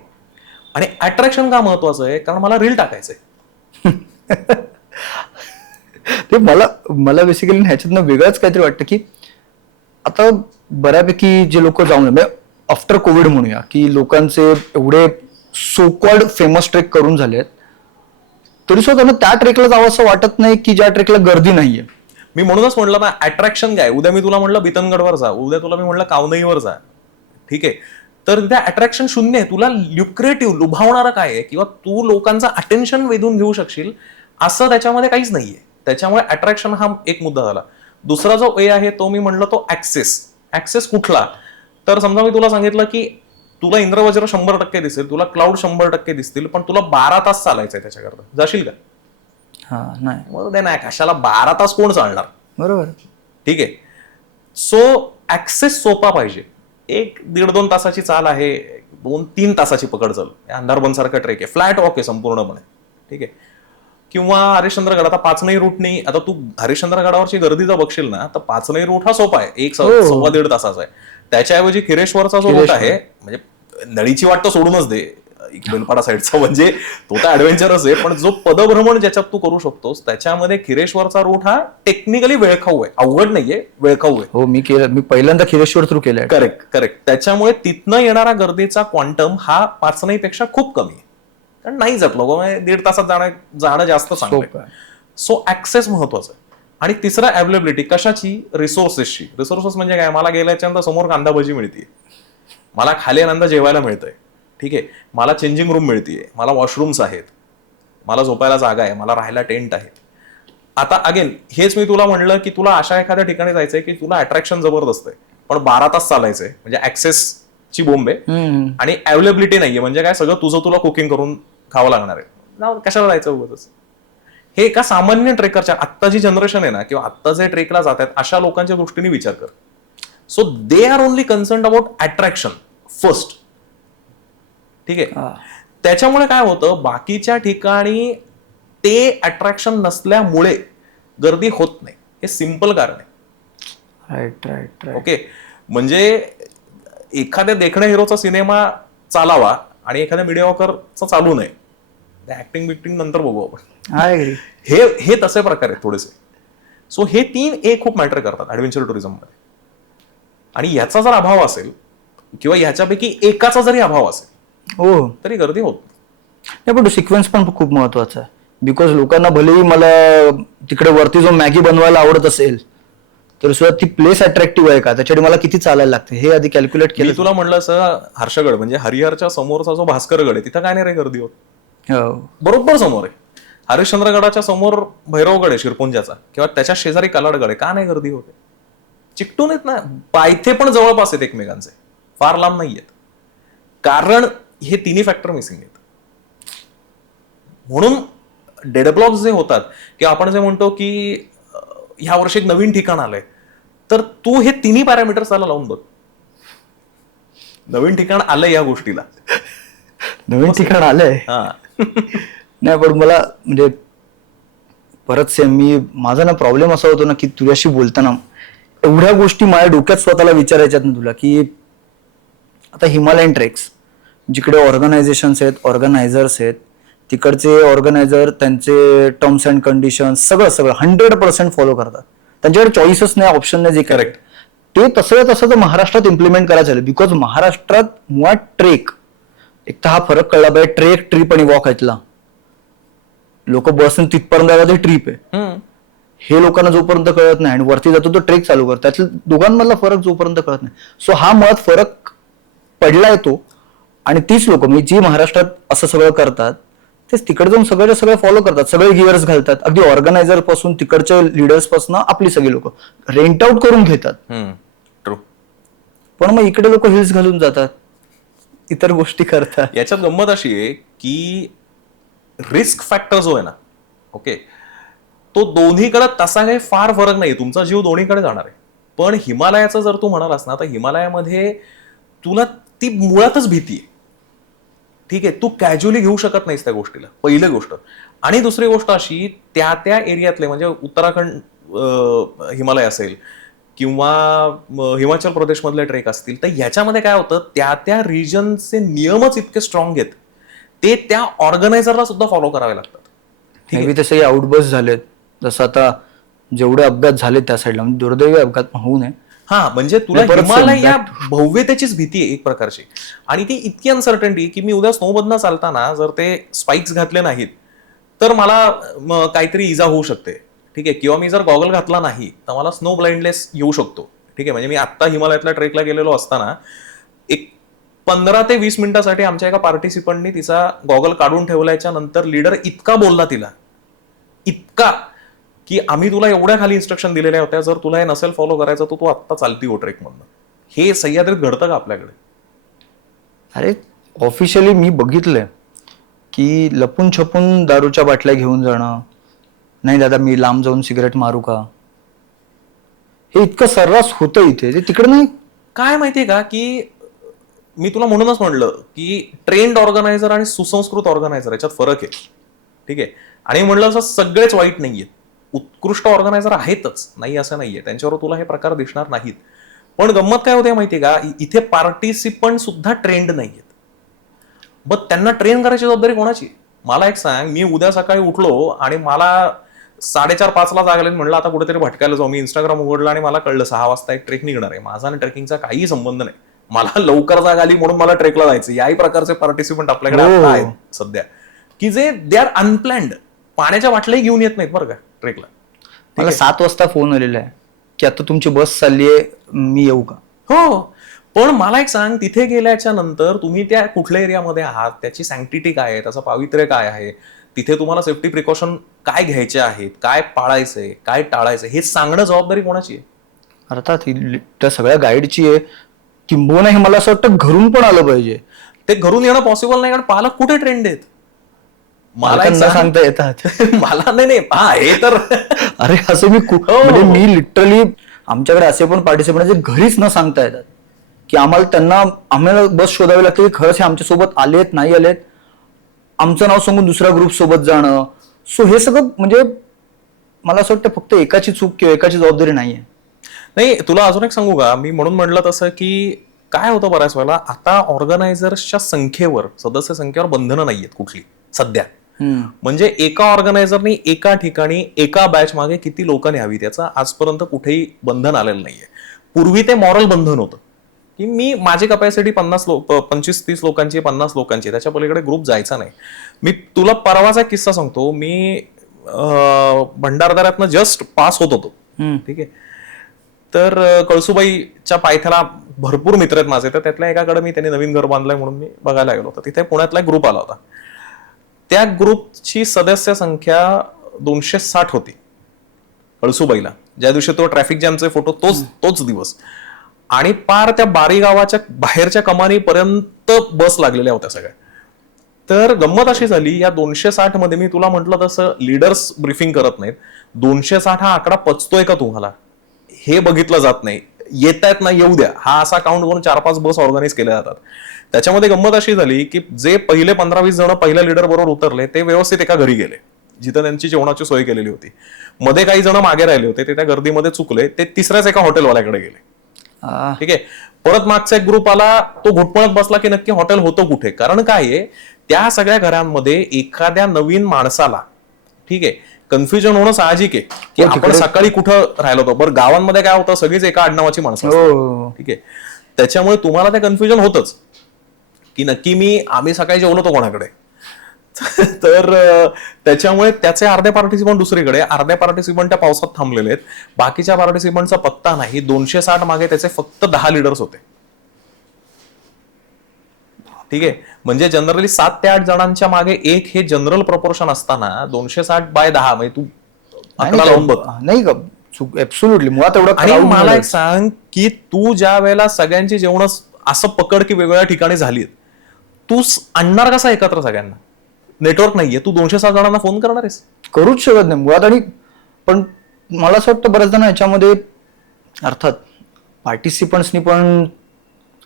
आणि अट्रॅक्शन का महत्वाचं आहे? कारण मला रील टाकायचंय. ते मला बेसिकली ह्याच्यातनं वेगळंच काहीतरी वाटतं की आता बऱ्यापैकी जे लोक जाऊन आफ्टर कोविड म्हणूया की लोकांचे एवढे सो कॉल्ड फेमस ट्रेक करून झालेत, तरी सुद्धा त्यांना त्या ट्रेकला जावं असं वाटत नाही की ज्या ट्रेकला गर्दी नाहीये. मी म्हणूनच म्हणलं ना, अट्रॅक्शन काय? उद्या मी तुला म्हणलं बितनगडवर जा, उद्या तुला मी म्हणलं कावनईवर जा. ठीक आहे, तर त्या अट्रॅक्शन शून्य आहे. तुला ल्युक्रेटिव्ह लुभावणारं काय आहे, किंवा तू लोकांचं अटेन्शन वेधून घेऊ शकशील असं त्याच्यामध्ये काहीच नाहीये. त्याच्यामुळे अट्रॅक्शन हा एक मुद्दा झाला. दुसरा जो वे आहे तो मी म्हणलं तो ऍक्सेस. ऍक्सेस कुठला? तर समजा मी तुला सांगितलं की तुला इंद्रवज्र 100% दिसेल, तुला क्लाउड 100% दिसतील, पण तुला 12 तास चालायचंय त्याच्याकरता, जाशील का? हा नाही मग ते नाही, कशाला 12 तास कोण चालणार? बरोबर. ठीक आहे, सो ऍक्सेस सोपा पाहिजे. 1-1.5-2 तासाची चाल आहे, 2-3 तासाची पकड चाल, अंधारबन सारखा ट्रेक आहे, फ्लॅट वॉक आहे संपूर्णपणे. ठीक आहे, किंवा हरिश्चंद्रगड, आता पाचनई रूटनी, आता तू हरिश्चंद्रगडावरची गर्दी जर बघशील ना, तर पाचनई रूट हा सोपा आहे, 1-1.25 तासाचा आहे. त्याच्याऐवजी खिरेश्वरचा जो रूट आहे, म्हणजे नळीची वाट तर सोडूनच दे, बेलपाडा साईडचा, म्हणजे तो तर ऍडव्हेंचरच आहे, पण जो पदभ्रमण ज्याच्यात तू करू शकतोस त्याच्यामध्ये खिरेश्वरचा रूट हा टेक्निकली वेळखाऊ आहे, अवघड नाहीये, वेळखाऊ आहे. हो, मी पहिल्यांदा खिरेश्वर थ्रू केलंय. Correct correct. त्याच्यामुळे तिथनं येणारा गर्दीचा क्वांटम हा पाचनईपेक्षा खूप कमी आहे, कारण नाही जात लोक, 1.5 तासात जाणं जास्त चांगलं. सो ऍक्सेस महत्वाचं आहे. आणि तिसरा अवेलेबिलिटी कशाची? रिसोर्सेसची. रिसोर्सेस म्हणजे काय? मला गेल्याच्यानंतर समोर कांदा भजी मिळते, मला खाली आनंद जेवायला मिळतंय. ठीक आहे, मला चेंजिंग रूम मिळतीये, मला वॉशरूम्स आहेत, मला झोपायला जागा आहे, मला राहायला टेंट आहे. आता अगेन हेच मी तुला म्हणलं की तुला अशा एखाद्या ठिकाणी जायचंय की तुला अट्रॅक्शन जबरदस्त आहे, पण 12 तास चालायचंय, म्हणजे ऍक्सेसची बोंब आहे आणि अवेलेबिलिटी नाहीये. म्हणजे काय? सगळं तुझं तुला कुकिंग करून खावं लागणार आहे, कशाला जायचं उगाच? हे एका सामान्य ट्रेकरच्या, आत्ता जी जनरेशन आहे ना, किंवा आत्ता जे ट्रेकला जात आहेत अशा लोकांच्या दृष्टीने विचार कर. So they are only concern about attraction first. ठीक आहे, त्याच्यामुळे काय होतं, बाकीच्या ठिकाणी ते अट्रॅक्शन नसल्यामुळे गर्दी होत नाही. हे सिंपल कारण आहे. Right right right. ओके, म्हणजे एखाद्या देखण्या हिरोचा सिनेमा चालावा आणि एखाद्या मीडियावॉकरचा चालू नये, ऍक्टिंग बिक्टिंग नंतर बघू आपण. हे तसे प्रकार आहेत थोडेसे. सो हे 3 खूप मॅटर करतात ऍडव्हेंचर टुरिझम मध्ये. आणि याचा जर अभाव असेल किंवा ह्याच्यापैकी एकाचा जरी अभाव असेल हो तरी गर्दी होत नाही. पण सिक्वेन्स पण खूप महत्वाचा आहे, बिकॉज लोकांना भलेही मला तिकडे वरती जो मॅगी बनवायला आवडत असेल तर सुद्धा ती प्लेस अट्रॅक्टिव्ह आहे का, त्याच्यासाठी मला किती चालायला लागते हे आधी कॅल्क्युलेट केलं. मी तुला म्हणलं असं, हर्षगड म्हणजे हरिहरच्या समोरचा जो भास्करगड आहे तिथं काय नाही रे गर्दी होत, बरोबर समोर आहे. हरिश्चंद्रगडाच्या समोर भैरवगड आहे शिरपुंजाचा, किंवा त्याच्या शेजारी कलाडगड आहे, का नाही गर्दी होते? चिकटून येत ना, पायथे पण जवळपास आहेत एकमेकांचे, फार लांब नाही आहेत. कारण हे तिन्ही फॅक्टर मिसिंग आहेत. म्हणून डेडब्लॉक जे होतात, की आपण जे म्हणतो की ह्या वर्षी एक नवीन ठिकाण आलंय, तर तू हे तिन्ही पॅरामीटर्स त्याला लावून बघ. नवीन ठिकाण आलंय या गोष्टीला, नवीन ठिकाण आलंय. नाही, पण मला म्हणजे परत सेम माझा ना प्रॉब्लेम असा होतो ना की तुझ्याशी बोलताना एवढ्या गोष्टी माझ्या डोक्यात स्वतःला विचारायच्यात ना तुला, की आता हिमालयन ट्रेक्स जिकडे ऑर्गनायझेशन्स आहेत, ऑर्गनायझर्स आहेत, तिकडचे ऑर्गनायझर त्यांचे टर्म्स अँड कंडिशन्स सगळं 100% फॉलो करतात. त्यांच्याकडे चॉईसच नाही, ऑप्शन नाही. जे करेक्ट ते तसं जर महाराष्ट्रात इम्प्लिमेंट करायचं झालं, बिकॉज महाराष्ट्रात मुळात ट्रेक, एक तर हा फरक कळला पाहिजे, ट्रेक, ट्रिप आणि वॉक आहेत. लोक बसून तिथपर्यंत जायला ते ट्रिप आहे, हे लोकांना जोपर्यंत कळत नाही आणि वरती जातो तो ट्रेक चालू करतो, त्यातल्या दोघांमधला फरक जोपर्यंत कळत नाही. सो हा मुळात फरक पडला येतो. आणि तीच लोक म्हणजे जी महाराष्ट्रात असं सगळं करतात तेच तिकडे जाऊन सगळं फॉलो करतात, सगळे गिअर्स घालतात, अगदी ऑर्गनायझर पासून तिकडच्या लिडर्स पासून आपली सगळी लोक रेंट आउट करून घेतात. पण मग इकडे लोक हिल्स घालून जातात, इतर गोष्टी करतात. याच्यात गंमत अशी आहे की रिस्क फॅक्टर जो आहे ना, ओके, तो दोन्हीकडे तसा काही फार फरक नाही, तुमचा जीव दोन्हीकडे जाणार आहे. पण हिमालयाचं जर तू म्हणालास ना, तर हिमालयामध्ये तुला ती मुळातच भीती आहे. ठीक आहे, तू कॅज्युअली घेऊ शकत नाहीस त्या गोष्टीला, पहिली गोष्ट. आणि दुसरी गोष्ट अशी, त्या त्या एरियातले म्हणजे उत्तराखंड हिमालय असेल किंवा हिमाचल प्रदेशमधले ट्रेक असतील, तर ह्याच्यामध्ये काय होतं, त्या त्या रिजनचे नियमच इतके स्ट्रॉंग आहेत, ते त्या ऑर्गनायझरला सुद्धा फॉलो करावे लागतात. ठीक मे बी तसे आउटबर्स्ट झालेत, जसं आता जेवढे अपघात झाले त्या साईडला, म्हणजे दुर्दैवी अपघात पण होऊ नये. हा, म्हणजे तुला परत हिमालय या भव्यतेचीच भीती आहे एक प्रकारची. आणि ती इतकी अनसर्टन्टी की मी उद्या स्नोमधनं चालताना जर ते स्पाइक्स घातले नाहीत तर मला काहीतरी इजा होऊ शकते. ठीक आहे, किंवा मी जर गॉगल घातला नाही तर मला स्नो ब्लाइंडनेस येऊ शकतो. ठीक आहे, म्हणजे मी आत्ता हिमालयातल्या ट्रेकला गेलेलो असताना एक 15 ते 20 मिनिटासाठी आमच्या एका पार्टिसिपंटनी तिचा गॉगल काढून ठेवल्याच्या नंतर लीडर इतका बोलला तिला, इतका, की आम्ही तुला एवढ्या खाली इन्स्ट्रक्शन दिलेल्या होत्या, जर तुला हे नसेल फॉलो करायचं तर तू आत्ता चालती हो ट्रेकमधनं. हे सह्याद्रीत घडतं का आपल्याकडे? अरे ऑफिशियली मी बघितलंय की लपून छपून दारूच्या बाटल्या घेऊन जाणं, नाही दादा मी लांब जाऊन सिगरेट मारू का, हे इतकं सर्रास होतं इथे, ते तिकडे नाही. काय माहितीये का, की मी तुला म्हणूनच म्हणलं की ट्रेंड ऑर्गनायझर आणि सुसंस्कृत ऑर्गनायझर याच्यात फरक आहे. ठीक आहे, आणि म्हणलं असं सगळेच वाईट नाहीयेत, उत्कृष्ट ऑर्गनायझर आहेतच, नाही असं नाहीये, त्यांच्यावर तुला हे प्रकार दिसणार नाहीत. पण गंमत काय होते माहितीये का, इथे पार्टिसिपंट सुद्धा ट्रेंड नाहीयेत. बट त्यांना ट्रेन करायची जबाबदारी कोणाची? मला एक सांग, मी उद्या सकाळी उठलो आणि मला 4:30-5ला जाग आली, म्हणलं आता कुठेतरी भटकायला जाऊ. मी इंस्टाग्राम उघडलं आणि मला कळलं 6 वाजता एक ट्रेक निघणार आहे. माझा आणि ट्रेकिंगचा काही संबंध नाही, मला लवकर जाग आली म्हणून मला ट्रेकला जायचं. याही प्रकारचे पार्टिसिपंट आपल्याकडे आता आहेत सध्या, की जे दे आर अनप्लॅन्ड, पाण्याच्या बाटल्याही घेऊन येत नाहीत बरं का ट्रेकला. मला 7 वाजता फोन आलेला आहे की आता तुमची बस चालली आहे, मी येऊ का? हो, पण मला एक सांग, तिथे गेल्याच्या नंतर तुम्ही त्या कुठल्या एरियामध्ये आहात, त्याची सँक्टिटी काय आहे, त्याचं पावित्र्य काय आहे, तिथे तुम्हाला सेफ्टी प्रिकॉशन काय घ्यायचे आहेत, काय पाळायचंय, काय टाळायचंय, हे सांगणं जबाबदारी कोणाची आहे? अर्थात त्या सगळ्या गाईडची आहे, किंबहुना हे मला असं वाटतं घरून पण आलं पाहिजे. ते घरून येणं पॉसिबल नाही, कारण पालक कुठे ट्रेंड आहेत? मला एक मालकांना सांगता येतात. मला नाही, हा हे तर अरे असं म्हणजे मी लिटरली, आमच्याकडे असे पण पार्टिसिपंट जे घरीच न सांगता येतात की आम्हाला बस शोधावी लागते की खरंच हे आमच्यासोबत आलेत नाही आलेत, आमचं नाव सांगून दुसऱ्या ग्रुप सोबत जाणं. सो हे सगळं म्हणजे मला असं वाटतं फक्त एकाची चूक किंवा एकाची जबाबदारी नाहीये. नाही, तुला अजून एक सांगू का, मी म्हणून म्हणलं तसं की काय होतं बऱ्याच वेळेला, आता ऑर्गनायझर्सच्या संख्येवर, सदस्य संख्येवर बंधनं नाहीयेत कुठली सध्या. म्हणजे एका ऑर्गनायझरनी एका ठिकाणी एका बॅच मागे किती लोक न्यावी त्याचं आजपर्यंत कुठेही बंधन आलेलं नाहीये. पूर्वी ते मॉरल बंधन होतं की माझी कपॅसिटी 25-30 लोकांची, 50 लोकांची, त्याच्या पलीकडे ग्रुप जायचा नाही. मी तुला परवाचा किस्सा सांगतो. मी भंडारदऱ्यातनं जस्ट पास होत होतो. ठीक आहे, तर कळसुबाईच्या पायथ्याला भरपूर मित्र आहेत माझे, तर त्यातल्या एकाकडे मी त्यांनी नवीन घर बांधलंय म्हणून मी बघायला गेलो होतो. तिथे पुण्यातला एक ग्रुप आला होता. त्या ग्रुपची सदस्य संख्या 260 होती कळसुबाईला, ज्या दिवशी तो ट्रॅफिक जॅमचे फोटो, तोच दिवस. आणि पार त्या बारी गावाच्या बाहेरच्या कमानीपर्यंत बस लागलेल्या होत्या सगळ्या. तर गंमत अशी झाली, या 260 मध्ये मी तुला म्हटलं तसं लीडर्स ब्रीफिंग करत नाहीत. 260 हा आकडा पचतोय का तुम्हाला हे बघितलं जात नाही. येत आहेत ना, येऊ द्या, हा असा काउंट करून 4-5 बस ऑर्गनाईज केल्या जातात. त्याच्यामध्ये गंमत अशी झाली की जे पहिले 15-20 जण पहिल्या लीडर बरोबर उतरले ते व्यवस्थित एका घरी गेले जिथं त्यांची जेवणाची सोय केलेली होती. मध्ये काही जण मागे राहिले होते, ते त्या गर्दीमध्ये चुकले, ते तिसऱ्याच एका हॉटेलवाल्याकडे गेले. ठीक आहे, परत मागचा एक ग्रुप आला, तो घुटमळत बसला की नक्की हॉटेल होतं कुठे. कारण काय आहे, त्या सगळ्या घरांमध्ये एखाद्या नवीन माणसाला, ठीक आहे, कन्फ्युजन होणं साहजिक आहे की आपण सकाळी कुठं राहिलो होतो. बरं, गावांमध्ये काय होतं, सगळीच एका आडनावाची माणसं असतात. ठीक आहे, त्याच्यामुळे तुम्हाला ते कन्फ्युजन होतच की नक्की आम्ही सकाळी जेवलो होतो कोणाकडे. तर त्याच्यामुळे त्याचे अर्धे पार्टिसिपंट दुसरीकडे, अर्धे पार्टिसिपंट त्या पावसात थांबलेले आहेत, बाकीच्या पार्टिसिपंटचा पत्ता नाही. 260 मागे त्याचे फक्त 10 लीडर्स होते. ठीक आहे, म्हणजे जनरली 7 ते 8 जणांच्या मागे एक हे जनरल प्रपोर्शन असताना 260/10 म्हणजे तू आकडा लावून बघ. नाही का, ऍब्सोल्युटली मुळात एवढं. आणि मला एक सांग की तू ज्या वेळेला सगळ्यांची जेवण असं पकड की वेगवेगळ्या ठिकाणी झाली, तू आणणार कसा एकत्र सगळ्यांना? नेटवर्क नाहीये, तू 207 जणांना फोन करणार आहेस? करूच शकत नाही मुळात. आणि पण मला असं वाटतं बऱ्याचदा ना याच्यामध्ये अर्थात पार्टिसिपंट्सनी पण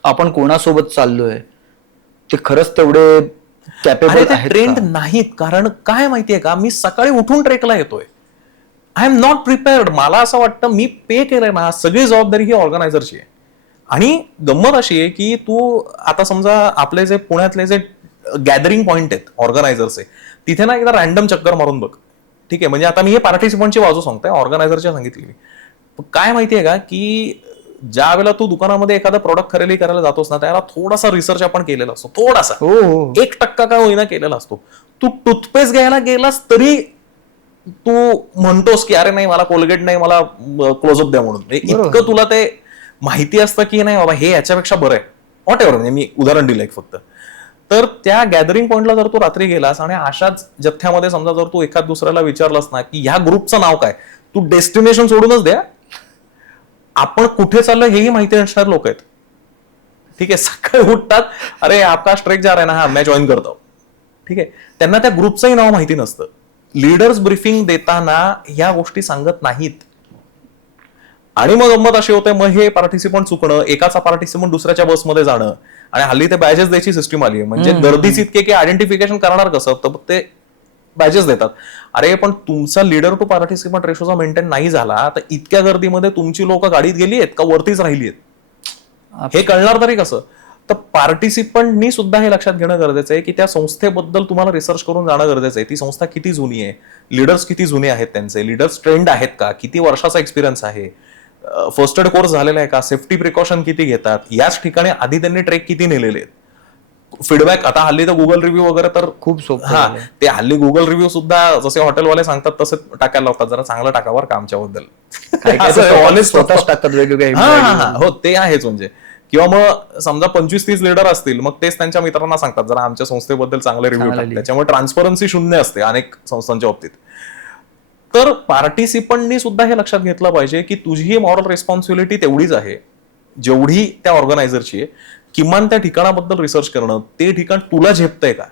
आपण कोणासोबत चाललोय ते खरंच तेवढे कॅपेबल आहेत ट्रेंड का? नाहीत. कारण काय माहितीये का, मी सकाळी उठून ट्रेकला येतोय, आय एम नॉट प्रिपेअर्ड. मला असं वाटतं मी पे केलंय ना, सगळी जबाबदारी ही ऑर्गनायझरची आहे. आणि गंमत अशी आहे की तू आता समजा आपले जे पुण्यातले जे गॅदरिंग पॉइंट आहेत ऑर्गनायझरचे, तिथे ना एकदा रॅन्डम चक्कर मारून बघ. ठीक आहे, म्हणजे आता मी हे पार्टिसिपंटची बाजू सांगतोय, ऑर्गनायझरच्या सांगितली मी. काय माहितीये का की ज्या वेळेला तू दुकानामध्ये एखादा प्रोडक्ट खरेदी करायला जातोस ना, त्याला थोडासा रिसर्च आपण केलेला असतो, थोडासा हो हो 1% का होईना केलेला असतो. तू टूथपेस्ट घ्यायला गेलास तरी तू म्हणतोस की अरे नाही मला कोलगेट नाही, मला क्लोजअप द्या म्हणून. इतकं तुला ते माहिती असतं की नाही बाबा हे याच्यापेक्षा बरं आहे, व्हॉट एव्हर. म्हणजे मी उदाहरण दिलं एक फक्त. तर त्या गॅदरिंग पॉइंटला जर तू रात्री गेलास आणि अशाच जथ्यामध्ये समजा जर तू एखाद दुसऱ्याला विचारलास ना की ह्या ग्रुपचं नाव काय, तू डेस्टिनेशन सोडूनच द्या, आपण कुठे चाललोय हेही माहिती नसणारे लोक आहेत. ठीक आहे, सकाळी उठतात, अरे आपका ट्रेक जा रहा है ना, हा मैं जॉईन करतो. ठीक आहे, त्यांना त्या ग्रुपचंही नाव माहिती नसतं. लीडर्स ब्रीफिंग देताना ह्या गोष्टी सांगत नाहीत. आणि मग गंमत अशी होते, मग हे पार्टिसिपंट चुकणं, एकाचा पार्टिसिपंट दुसऱ्याच्या बसमध्ये जाणं. आणि हल्ली ते बॅजेस द्यायची सिस्टीम आली आहे, म्हणजे गर्दीच इतके की आयडेंटिफिकेशन करणार कसं, तर ते बॅजेस देतात. अरे पण तुमचा लीडर टू पार्टिसिपंट रेशोचा मेंटेन नाही झाला तर इतक्या गर्दीमध्ये तुमची लोक गाडीत गेली आहेत का वरतीच राहिली आहेत हे कळणार तरी कसं? तर पार्टिसिपंटनी सुद्धा हे लक्षात घेणं गरजेचं आहे की त्या संस्थेबद्दल तुम्हाला रिसर्च करून जाणं गरजेचं आहे. ती संस्था किती जुनी आहे, लीडर्स किती जुने आहेत, त्यांचे लीडर्स ट्रेंड आहेत का, किती वर्षाचा एक्सपिरियन्स आहे, फर्स्ट एड कोर्स झालेला आहे का, सेफ्टी प्रिकॉशन किती घेतात, याच ठिकाणी आधी त्यांनी ट्रेक किती नेलेले आहेत, फीडबॅक. आता हल्ली तर गुगल रिव्ह्यू वगैरे तर खूप सोपं हा, झालंय. ते हल्ली गुगल रिव्ह्यू सुद्धा जसे हॉटेलवाले सांगतात तसे टाकायला लावतात. जरा चांगलं टाकावर का आमच्याबद्दल, काय काय असं स्वतः- honest स्वतःच असतं. टाकतात वेगवेगळे हा, हा, हा. हो ते आहेच. म्हणजे किंवा मग समजा 25-30 लीडर असतील, मग तेच त्यांच्या मित्रांना सांगतात जरा आमच्या संस्थेबद्दल चांगले रिव्ह्यू चांगले टाक. लिह. त्याच्यामुळे ट्रान्सपरन्सी शून्य असते अनेक संस्थांच्या बाबतीत. तर पार्टिसिपंटनी सुद्धा हे लक्षात घेतलं पाहिजे की तुझी ही मॉरल रिस्पॉन्सिबिलिटी तेवढीच आहे जेवढी त्या ऑर्गनायझरची आहे. किमान त्या ठिकाणाबद्दल रिसर्च करणं, ते ठिकाण तुला झेपतंय का.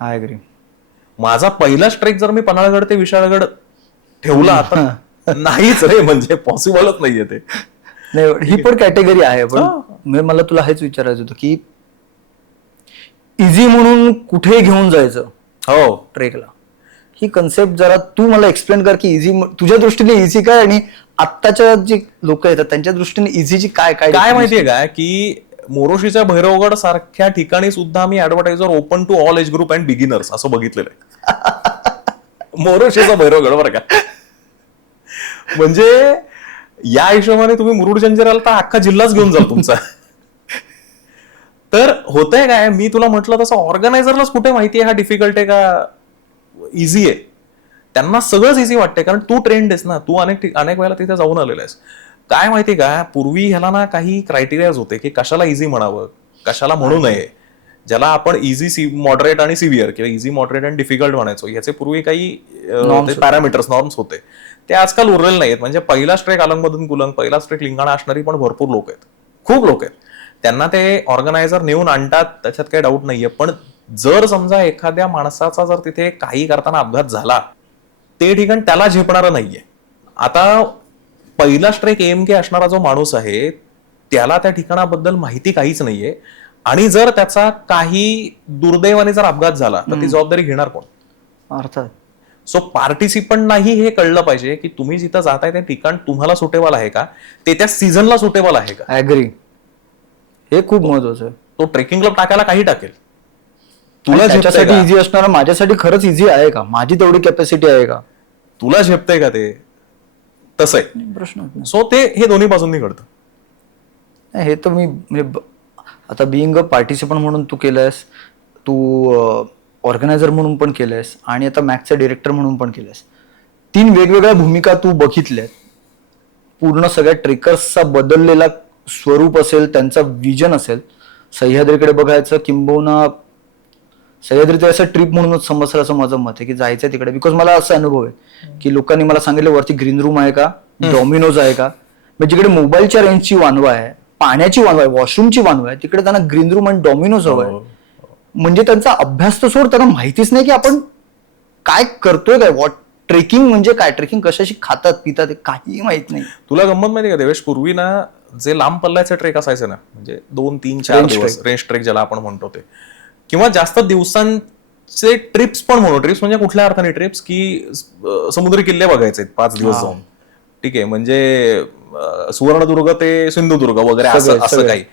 I agree. माझा पहिलाच ट्रेक जर मी पन्हाळगड ते विशाळगड ठेवला तर नाहीच रे, म्हणजे पॉसिबलच नाहीये ते. नाही ही पण कॅटेगरी आहे. पण मला तुला हेच विचारायचं होतं की इझी म्हणून कुठे घेऊन जायचं हो, ट्रेकला, ही कन्सेप्ट जरा तू मला एक्सप्लेन कर की इझी तुझ्या दृष्टीने इझी काय आणि आत्ताच्या जे लोक येतात त्यांच्या दृष्टीने इझीची काय काय काय माहितीये का की मोरोशीच्या भैरवगड सारख्या ठिकाणी सुद्धा मी advertiser open to all age group and beginners असं बघितलेलं आहे. मोरोशीचा भैरवगड बरं का. म्हणजे या हिशोबाने तुम्ही मुरुड जंजिराला तर अख्खा जिल्हाच घेऊन जाल तुमचा. तर होतंय काय, मी तुला म्हटलं तसं ऑर्गनायझरलाच कुठे माहितीये हा डिफिकल्ट आहे का इझी आहे. त्यांना सगळंच इझी वाटतंय कारण तू ट्रेंड आहेस ना, तू अनेक वेळेला तिथे जाऊन आलेला आहेस. काय माहिती का, पूर्वी ह्याला ना काही क्रायटेरियाज होते की कशाला इझी म्हणावं, कशाला म्हणू नये. ज्याला आपण इझी, मॉडरेट आणि सिव्हिअर किंवा इझी, मॉडरेट आणि डिफिकल्ट म्हणायचो, याचे पूर्वी काही पॅरामीटर्स, नॉर्म्स होते. ते आजकाल उरलेले नाहीत. म्हणजे पहिलाच ट्रेक अलंगमधून कुलंग, पहिलाच ट्रेक लिंगाणा असणारी पण भरपूर लोक आहेत, खूप लोक आहेत. त्यांना ते ऑर्गनायझर नेऊन आणतात, त्याच्यात काही डाऊट नाहीये. पण जर समजा एखाद्या माणसाचा जर तिथे काही करताना अपघात झाला, ते ठिकाण त्याला झेपणारं नाहीये. आता पहिला ट्रेक AMK असणारा जो माणूस आहे त्याला त्या ठिकाणाबद्दल माहिती काहीच नाहीये, आणि जर त्याचा काही दुर्दैवाने जर अपघात झाला तर ती जबाबदारी घेणार कोण? अर्थात. सो पार्टिसिपंटनाही हे कळलं पाहिजे की तुम्ही जिथं जाताय ते ठिकाण तुम्हाला सुटेबल आहे का, ते त्या सीझनला सुटेबल आहे का. ऍग्री. हे खूप महत्वाचं आहे. तो ट्रेकिंग क्लब टाकायला काही टाकेल, तुला झेपतंय त्याच्यासाठी का? इझी असणार, माझ्यासाठी खरंच इझी आहे का, माझी तेवढी कॅपॅसिटी आहे का, तुला झेपतंय का ते, तसं आहे. प्रश्न नाही. सो ते हे दोन्ही बाजूंनी घडतं. नाही, हे तर मी म्हणजे आता बिईंग अ पार्टिसिपंट म्हणून तू केलंयस, तू ऑर्गनायझर म्हणून पण केलंयस आणि आता मॅक्सचा डिरेक्टर म्हणून पण केलंयस. 3 वेगवेगळ्या भूमिका तू बघितल्यात. पूर्ण सगळ्या ट्रेकर्सचा बदललेला स्वरूप असेल, त्यांचा विजन असेल. सह्याद्रीकडे बघायचं किंबहुना सह्याद्री ते असं ट्रिप म्हणूनच समजलं असं माझं मत आहे की जायचं तिकडे. बिकॉज मला असा अनुभव आहे की लोकांनी मला सांगितलं वरती ग्रीन रूम आहे का, डॉमिनोज आहे का. म्हणजे जिकडे मोबाईलच्या रेंजची वानवा आहे, पाण्याची वानवा आहे, वॉशरूमची वानवा आहे, तिकडे त्यांना ग्रीन रूम आणि डॉमिनोज हवं आहे. म्हणजे त्यांचा अभ्यास तर सोड, त्यांना माहितीच नाही की आपण काय करतोय, काय वॉट ट्रेकिंग म्हणजे काय, ट्रेकिंग कशाशी खातात पितात हे काही माहित नाही. तुला गंमत माहिती का देवेश, पूर्वी ना जे लांब पल्ल्याचे ट्रेक असायचे ना, म्हणजे 2, 3, 4 Range दिवस रेंज ट्रेक ज्याला आपण म्हणतो ते, किंवा जास्त दिवसांचे ट्रिप्स पण म्हणू, ट्रिप्स म्हणजे कुठल्या अर्थाने ट्रिप्स की समुद्री किल्ले बघायचे 5 दिवस जाऊन, ठीक आहे, म्हणजे सुवर्णदुर्ग ते सिंधुदुर्ग वगैरे असं काही,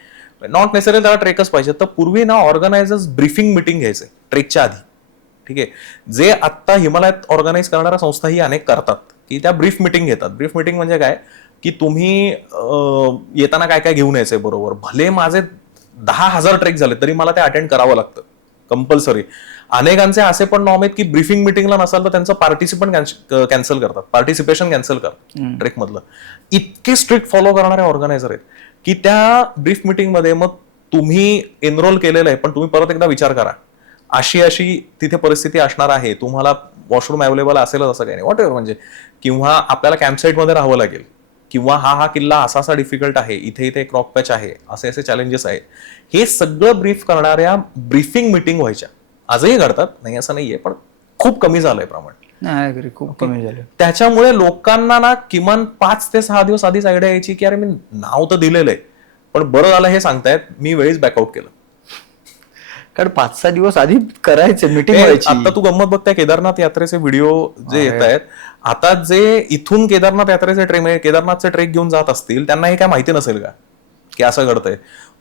नॉट नेसेसरी त्याला ट्रेकच पाहिजे. तर पूर्वी ना ऑर्गनायझर्स ब्रीफिंग मिटिंग घ्यायचे ट्रेकच्या आधी, ठीक आहे, जे आत्ता हिमालयात ऑर्गनाईज करणाऱ्या संस्थाही अनेक करतात, की त्या ब्रीफ मिटिंग घेतात. ब्रीफ मिटिंग म्हणजे काय, की तुम्ही येताना काय काय घेऊन यायचंय बरोबर, भले माझे 10,000 ट्रेक झाले तरी मला ते अटेंड करावं लागतं कंपल्सरी. अनेकांचे असे पण नॉर्म आहेत की ब्रीफिंग मिटिंगला नसाल तर त्यांचं कॅन्सल करतात, पार्टिसिपेशन कॅन्सल करतात ट्रेक मधलं. इतके स्ट्रिक्ट फॉलो करणारे ऑर्गनायझर आहेत की त्या ब्रीफ मिटिंगमध्ये मग तुम्ही एनरोल केलेलं आहे पण तुम्ही परत एकदा विचार करा, अशी अशी तिथे परिस्थिती असणार आहे, तुम्हाला वॉशरूम अवेलेबल असेलच असं काही नाही, व्हॉट एव्हर, म्हणजे किंवा आपल्याला कॅम्पसाईटमध्ये राहावं लागेल, किंवा हा किल्ला असा असा डिफिकल्ट आहे, इथे इथे क्रॉक पॅच आहे, असे असे चॅलेंजेस आहेत, हे सगळं ब्रीफ करणाऱ्या ब्रीफिंग मिटिंग व्हायच्या. आजही घडतात, नाही असं नाहीये, पण खूप कमी झालंय प्रमाण. नाही, खूप कमी झालं. त्याच्यामुळे लोकांना ना किमान 5 ते 6 दिवस आधीच आयडिया यायची की अरे मी नाव तर दिलेलं आहे, पण बरं झालं हे सांगतायत मी वेळीच बॅकआउट केलं. कारण 5-6 दिवस आधी करायचे मीटिंग व्हायची. आता तू गंमत बघताय, केदारनाथ यात्रेचे व्हिडिओ जे येत आहेत आता, जे इथून केदारनाथ यात्रेचे केदारनाथचे ट्रेक घेऊन जात असतील त्यांना हे काय माहिती नसेल का की असं घडतंय.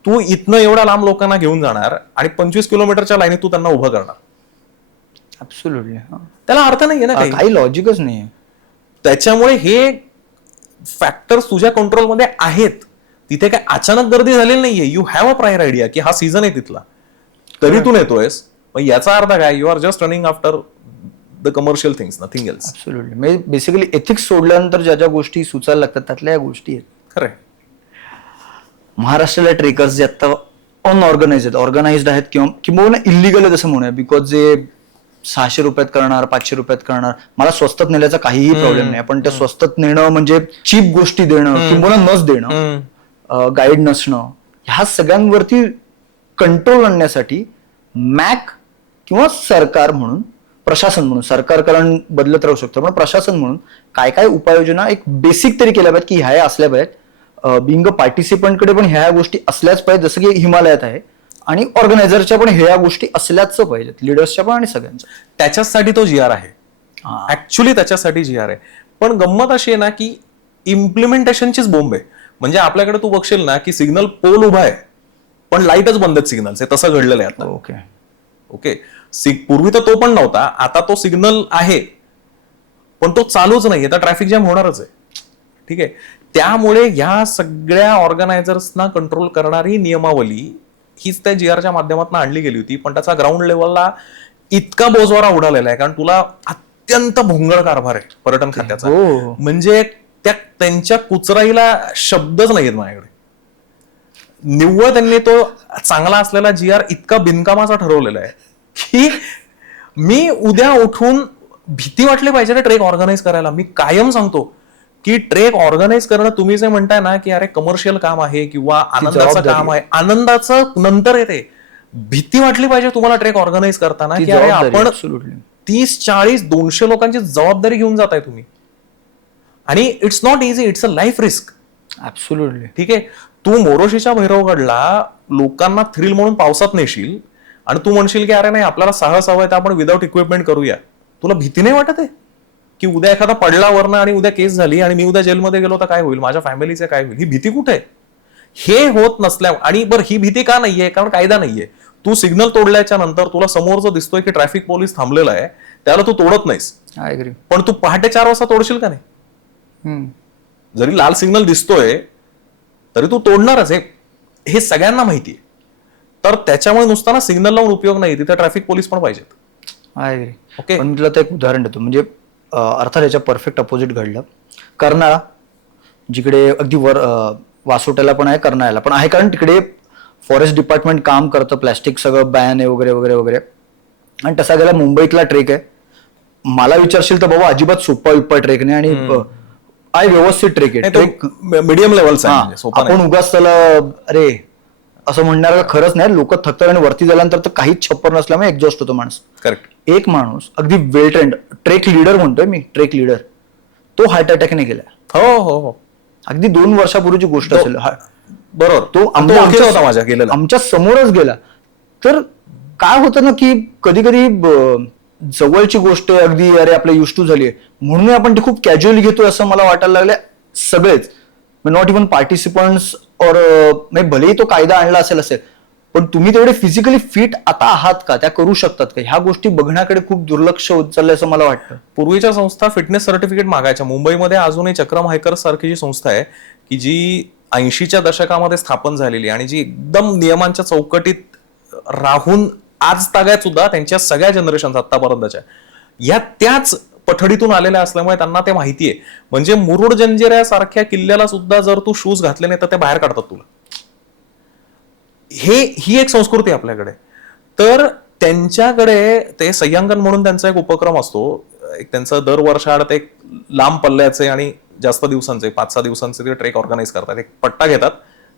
तू इथनं एवढ्या लांब लोकांना घेऊन जाणार आणि 25 किलोमीटरच्या लाईनीत तू त्यांना उभं करणार, ऍब्सोल्युटली, त्याला अर्थ नाहीये ना, काही लॉजिकच नाही. त्याच्यामुळे हे फॅक्टर्स तुझ्या कंट्रोलमध्ये आहेत. तिथे काय अचानक गर्दी झालेली नाहीये, you have a prior idea की हा सीझन आहे तिथला, तरी तू नेतोयस, मग याचा अर्थ काय, you are just running after the commercial things, nothing else. Absolutely, म्हणजे बेसिकली एथिक्स सोडल्यानंतर ज्या ज्या गोष्टी सुचायला लागतात त्यातल्या या गोष्टी आहेत. खरंय. महाराष्ट्राला ट्रेकर्स जे आता ऑर्गनाइज्ड आहेत किंवा इलिगल आहे जसं म्हणूया, बिकॉज जे 600 रुपयात करणार, 500 रुपयात करणार, मला स्वस्तात नेल्याचा काहीही प्रॉब्लेम नाही, पण त्या स्वस्तात नेणं म्हणजे चीप गोष्टी देणं किंवा नस देणं, गाईड नसणं, ह्या सगळ्यांवरती कंट्रोल आणण्यासाठी मॅक किंवा सरकार म्हणून, प्रशासन म्हणून, सरकार कारण बदलत राहू शकतं, पण प्रशासन म्हणून काय काय उपाययोजना एक बेसिक तरी केल्या पाहिजेत की ह्या असल्या पाहिजेत. बिंग पार्टिसिपंटकडे पण ह्या गोष्टी असल्याच पाहिजेत जसं की हिमालयात आहे, आणि ऑर्गनायझरच्या पण ह्या गोष्टी असल्याच पाहिजेत, लिडर्सच्या पण आणि सगळ्यांच्या. त्याच्यासाठी तो जी आर आहे, ऍक्च्युली त्याच्यासाठी जी आर आहे. पण गंमत अशी आहे ना की इम्प्लिमेंटेशनचीच बोंब आहे. म्हणजे आपल्याकडे तू बघशील ना की सिग्नल पोल उभा आहे पण लाईटच बंद आहेत सिग्नलचे, तसं घडलेलं आहे आता. ओके, पूर्वी तर तो पण नव्हता, आता तो सिग्नल आहे पण तो चालूच नाही, आता ट्रॅफिक जॅम होणारच आहे, ठीक आहे. त्यामुळे या सगळ्या ऑर्गनायझर्सना कंट्रोल करणारी नियमावली हीच त्या जी आरच्या माध्यमातून आणली गेली होती, पण त्याचा ग्राउंड लेवलला इतका बोजवारा उडालेला आहे, कारण तुला अत्यंत भोंगळ कारभार आहे पर्यटन खात्याचा. म्हणजे त्यांच्या कुचराईला शब्दच नाहीयेत माझ्याकडे. निव्वळ त्यांनी तो चांगला असलेला जी आर इतका बिनकामाचा ठरवलेला आहे की मी उद्या उठून भीती वाटली पाहिजे ना ट्रेक ऑर्गनाईज करायला. मी कायम सांगतो की ट्रेक ऑर्गनाईज करणं, तुम्ही जे म्हणताय ना की अरे कमर्शियल काम आहे किंवा आनंदाचं काम आहे, आनंदाचं नंतर येते. भीती वाटली पाहिजे तुम्हाला ट्रेक ऑर्गनाईज करताना की अरे आपण 30, 40, 200 लोकांची जबाबदारी घेऊन जाताय तुम्ही, आणि it's not easy, it's a life risk. Absolutely, ठीक आहे. तू मोरोशीच्या भैरवगडला लोकांना थ्रिल म्हणून पावसात नेशील आणि तू म्हणशील की अरे नाही आपल्याला साहस हवंय तर आपण विदाऊट इक्विपमेंट करूया. तुला भीती नाही वाटत आहे की उद्या एखादा पडला वरनं आणि उद्या केस झाली आणि मी उद्या जेलमध्ये गेलो तर काय होईल, माझ्या फॅमिलीचं काय होईल? ही भीती कुठे आहे? हे होत नसल्या, आणि बरं ही भीती का नाहीये, कारण कायदा नाहीये. तू सिग्नल तोडल्याच्या नंतर तुला समोरचं दिसतोय की ट्रॅफिक पोलीस थांबलेला आहे, त्याला तू तोडत नाहीस, पण तू पहाटे 4 वाजता तोडशील का नाही? जरी लाल सिग्नल दिसतोय तरी तू तोडणारच, हे सगळ्यांना माहिती आहे. तर त्याच्यामुळे नुसताना सिग्नल लावून उपयोग नाही, तिथे ट्रॅफिक पोलीस पण पाहिजेत. ओके, पण तुला एक उदाहरण देतो, म्हणजे अर्थात याच्या परफेक्ट अपोजिट घडलं. कर्नाळा, जिकडे अगदी वर वासोट्याला पण आहे, कर्नाळ्याला पण आहे, कारण तिकडे फॉरेस्ट डिपार्टमेंट काम करतं, प्लॅस्टिक सगळं बॅन आहे वगैरे वगैरे वगैरे. आणि तसा गेला मुंबईतला ट्रेक आहे, मला विचारशील तर बाबा अजिबात सोपा ट्रेक नाही, आणि व्यवस्थित ट्रेक आहे, ट्रेक मीडियम लेवलचा. आपण उगाच त्याला अरे असं म्हणणार खरंच नाही, लोक थकतात आणि वरती झाल्यानंतर तर काहीच छप्पर नसल्यामुळे एक्झॉस्ट होतो माणूस. करेक्ट. एक माणूस अगदी वेल ट्रेंड ट्रेक लीडर म्हणतोय मी, ट्रेक लीडर, तो हार्ट अटॅकने गेला. हो हो हो, अगदी 2 वर्षापूर्वीची गोष्ट असेल. बरोबर. तो ओळखीचा होता माझ्या गेलेला. आमच्या समोरच गेला. तर काय होतं ना की कधी कधी जवळची गोष्ट आहे, अगदी अरे आपल्या युज टू झाली आहे म्हणून आपण ती खूप कॅज्युअली घेतोय असं मला वाटायला लागलं. सगळेच, नॉट इव्हन पार्टिसिपंट्स और भलेही तो कायदा आणला असेल, पण तुम्ही तेवढे फिजिकली फिट आता आहात का, त्या करू शकतात का, ह्या गोष्टी बघण्याकडे खूप दुर्लक्ष होत चाललंय असं मला वाटतं. पूर्वीच्या संस्था फिटनेस सर्टिफिकेट मागायच्या. मुंबईमध्ये अजूनही चक्रम हायकर्स सारखी जी संस्था आहे की जी 80च्या दशकामध्ये स्थापन झालेली आणि जी एकदम नियमांच्या चौकटीत राहून आज तागायत सुद्धा त्यांच्या सगळ्या जनरेशन आतापर्यंतच्या या त्याच पठडीतून आलेल्या असल्यामुळे त्यांना ते माहितीये. म्हणजे मुरुड जंजिऱ्यासारख्या किल्ल्याला सुद्धा जर तू शूज घातले नाही तर ते बाहेर काढतात तुला. ही एक संस्कृती आपल्याकडे. तर त्यांच्याकडे ते सह्यांकन म्हणून त्यांचा एक उपक्रम असतो. एक त्यांचं दर वर्षाआड ते एक लांब पल्ल्याचे आणि जास्त दिवसांचे 5-6 दिवसांचे ते ट्रेक ऑर्गनाईज करतात. एक पट्टा घेतात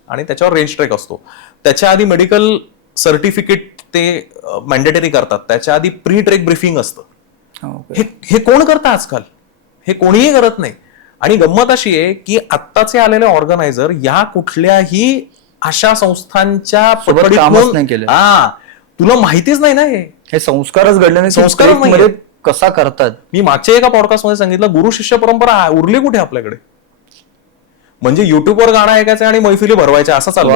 आणि त्याच्यावर रेंज ट्रेक असतो. त्याच्या आधी मेडिकल सर्टिफिकेट ते मॅन्डेटरी करतात. त्याच्या आधी प्री ट्रेक ब्रीफिंग असतं. हे कोण करतं आजकाल? हे कोणीही करत नाही. आणि गंमत अशी आहे की आत्ताचे आलेले ऑर्गनायझर या कुठल्याही अशा संस्थांच्या कामच नाही केलं. तुला माहितीच नाही ना हे संस्कारच घडले नाही. संस्कार मध्ये कसा करतात. मी मागच्या एका पॉडकास्ट मध्ये सांगितलं, गुरु शिष्य परंपरा उरली कुठे आपल्याकडे? म्हणजे युट्यूबवर गाणं ऐकायचं आणि मैफिली भरवायच्या असं चालू.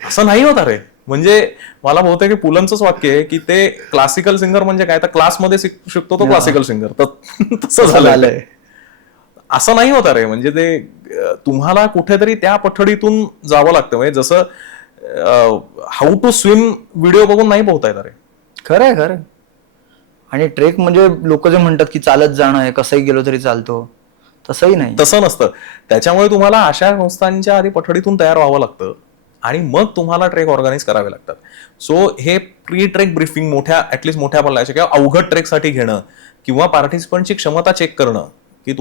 असं नाही होत रे. म्हणजे मला बहुतेक पुलंचंच वाक्य आहे की ते क्लासिकल सिंगर म्हणजे काय, तर क्लासमध्ये शिकतो तो क्लासिकल सिंगर, तर तसं झालंय. असं नाही होत रे. म्हणजे ते तुम्हाला कुठेतरी त्या पठडीतून जावं लागतं. म्हणजे जसं हाऊ टू स्विम व्हिडिओ बघून नाही पोहता येत रे. खरंय खरं. आणि ट्रेक म्हणजे लोक जे म्हणतात की चालत जाणं आहे, कसंही गेलो तरी चालतो, तसंही नाही. तसं नसतं. त्याच्यामुळे तुम्हाला अशा संस्थांच्या आधी पठडीतून तयार व्हावं लागतं आणि मग तुम्हाला ट्रेक ऑर्गनाईज करावे लागतात. सो हे प्री ट्रेक ब्रीफिंग ऍटलीस्ट मोठ्या पल्ल्याच्या किंवा अवघड ट्रेकसाठी घेणं किंवा पार्टिसिपंटची क्षमता चेक करणं की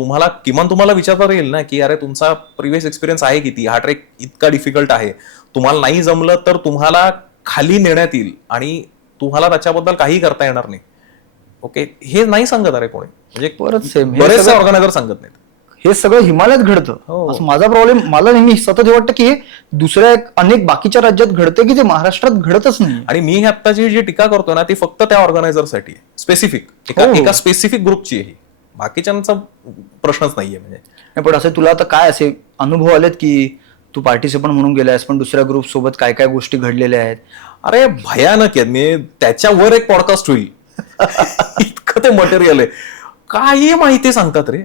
किमान तुम्हाला विचारता येईल ना की अरे तुमचा प्रिव्हियस एक्सपिरियन्स आहे किती, हा ट्रेक इतका डिफिकल्ट आहे, तुम्हाला नाही जमलं तर तुम्हाला खाली नेण्यात येईल आणि तुम्हाला त्याच्याबद्दल काही करता येणार नाही. ओके, हे नाही सांगत अरे कोणी. म्हणजे बरेचसे ऑर्गनायझर सांगत नाहीत. हे सगळं हिमालयात घडतं. असं माझा प्रॉब्लेम, मला नेहमी सतत हे वाटतं की हे दुसऱ्या अनेक बाकीच्या राज्यात घडते की ते महाराष्ट्रात घडतच नाही. आणि मी आत्ताची जी टीका करतोय ना ती फक्त त्या ऑर्गनायझरसाठी स्पेसिफिक, एका स्पेसिफिक ग्रुपची आहे. बाकीच्यांचा प्रश्नच नाहीये. म्हणजे पण असं तुला आता काय असे अनुभव आलेत की तू पार्टिसिपंट म्हणून गेलायस पण दुसऱ्या ग्रुप सोबत काय काय गोष्टी घडलेल्या आहेत? अरे भयानक आहेत. मी त्याच्यावर एक पॉडकास्ट होईल इतकं ते मटेरियल आहे. काही माहिती सांगतात रे.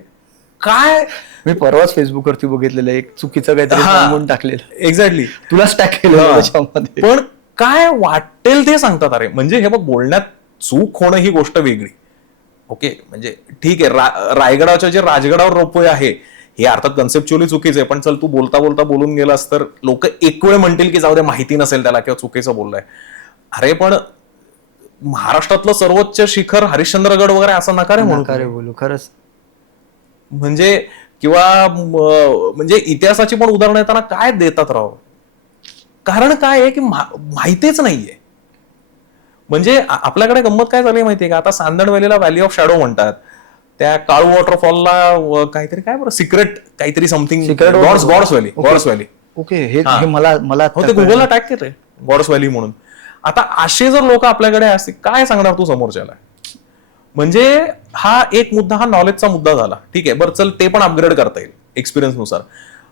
काय मी परवाच फेसबुकवरती बघितलेलं एक चुकीचं काहीतरी टाकलेलं. एक्झॅक्टली तुलाच टॅग केलं त्याच्यामध्ये. पण काय वाटेल ते सांगतात अरे. म्हणजे हे बघ, बोलण्यात चूक होणं ही गोष्ट वेगळी. ओके, म्हणजे ठीक आहे, रायगडाच्या जे राजगडावर रोपवे आहे हे अर्थात कन्सेप्च्युअली चुकीचं आहे, पण चल तू बोलता बोलता बोलून गेलास तर लोक एक वेळ म्हणतील की जाऊ दे, माहिती नसेल त्याला किंवा चुकीचं बोललाय. अरे पण महाराष्ट्रातलं सर्वोच्च शिखर हरिश्चंद्रगड वगैरे असं नकारे बोलू खरंच. म्हणजे किंवा म्हणजे इतिहासाची पण उदाहरणं येताना काय देतात राव. कारण काय आहे की माहितीच नाहीये. म्हणजे आपल्याकडे गंमत काय झाली माहितीये का, आता सांदण व्हॅलीला व्हॅली ऑफ शॅडो म्हणतात, त्या काळू वॉटरफॉलला काहीतरी काय बरं सिक्रेट काहीतरी समथिंग, गॉड्स व्हॅली. ओके, हे मला ते गुगलला टॅग केलंय गॉड्स व्हॅली म्हणून. आता असे जर लोक आपल्याकडे असतील काय सांगणार तू समोरच्याला. म्हणजे हा एक मुद्दा, हा नॉलेजचा मुद्दा झाला. ठीक आहे, बरं चल ते पण अपग्रेड करता येईल एक्सपिरियन्स नुसार.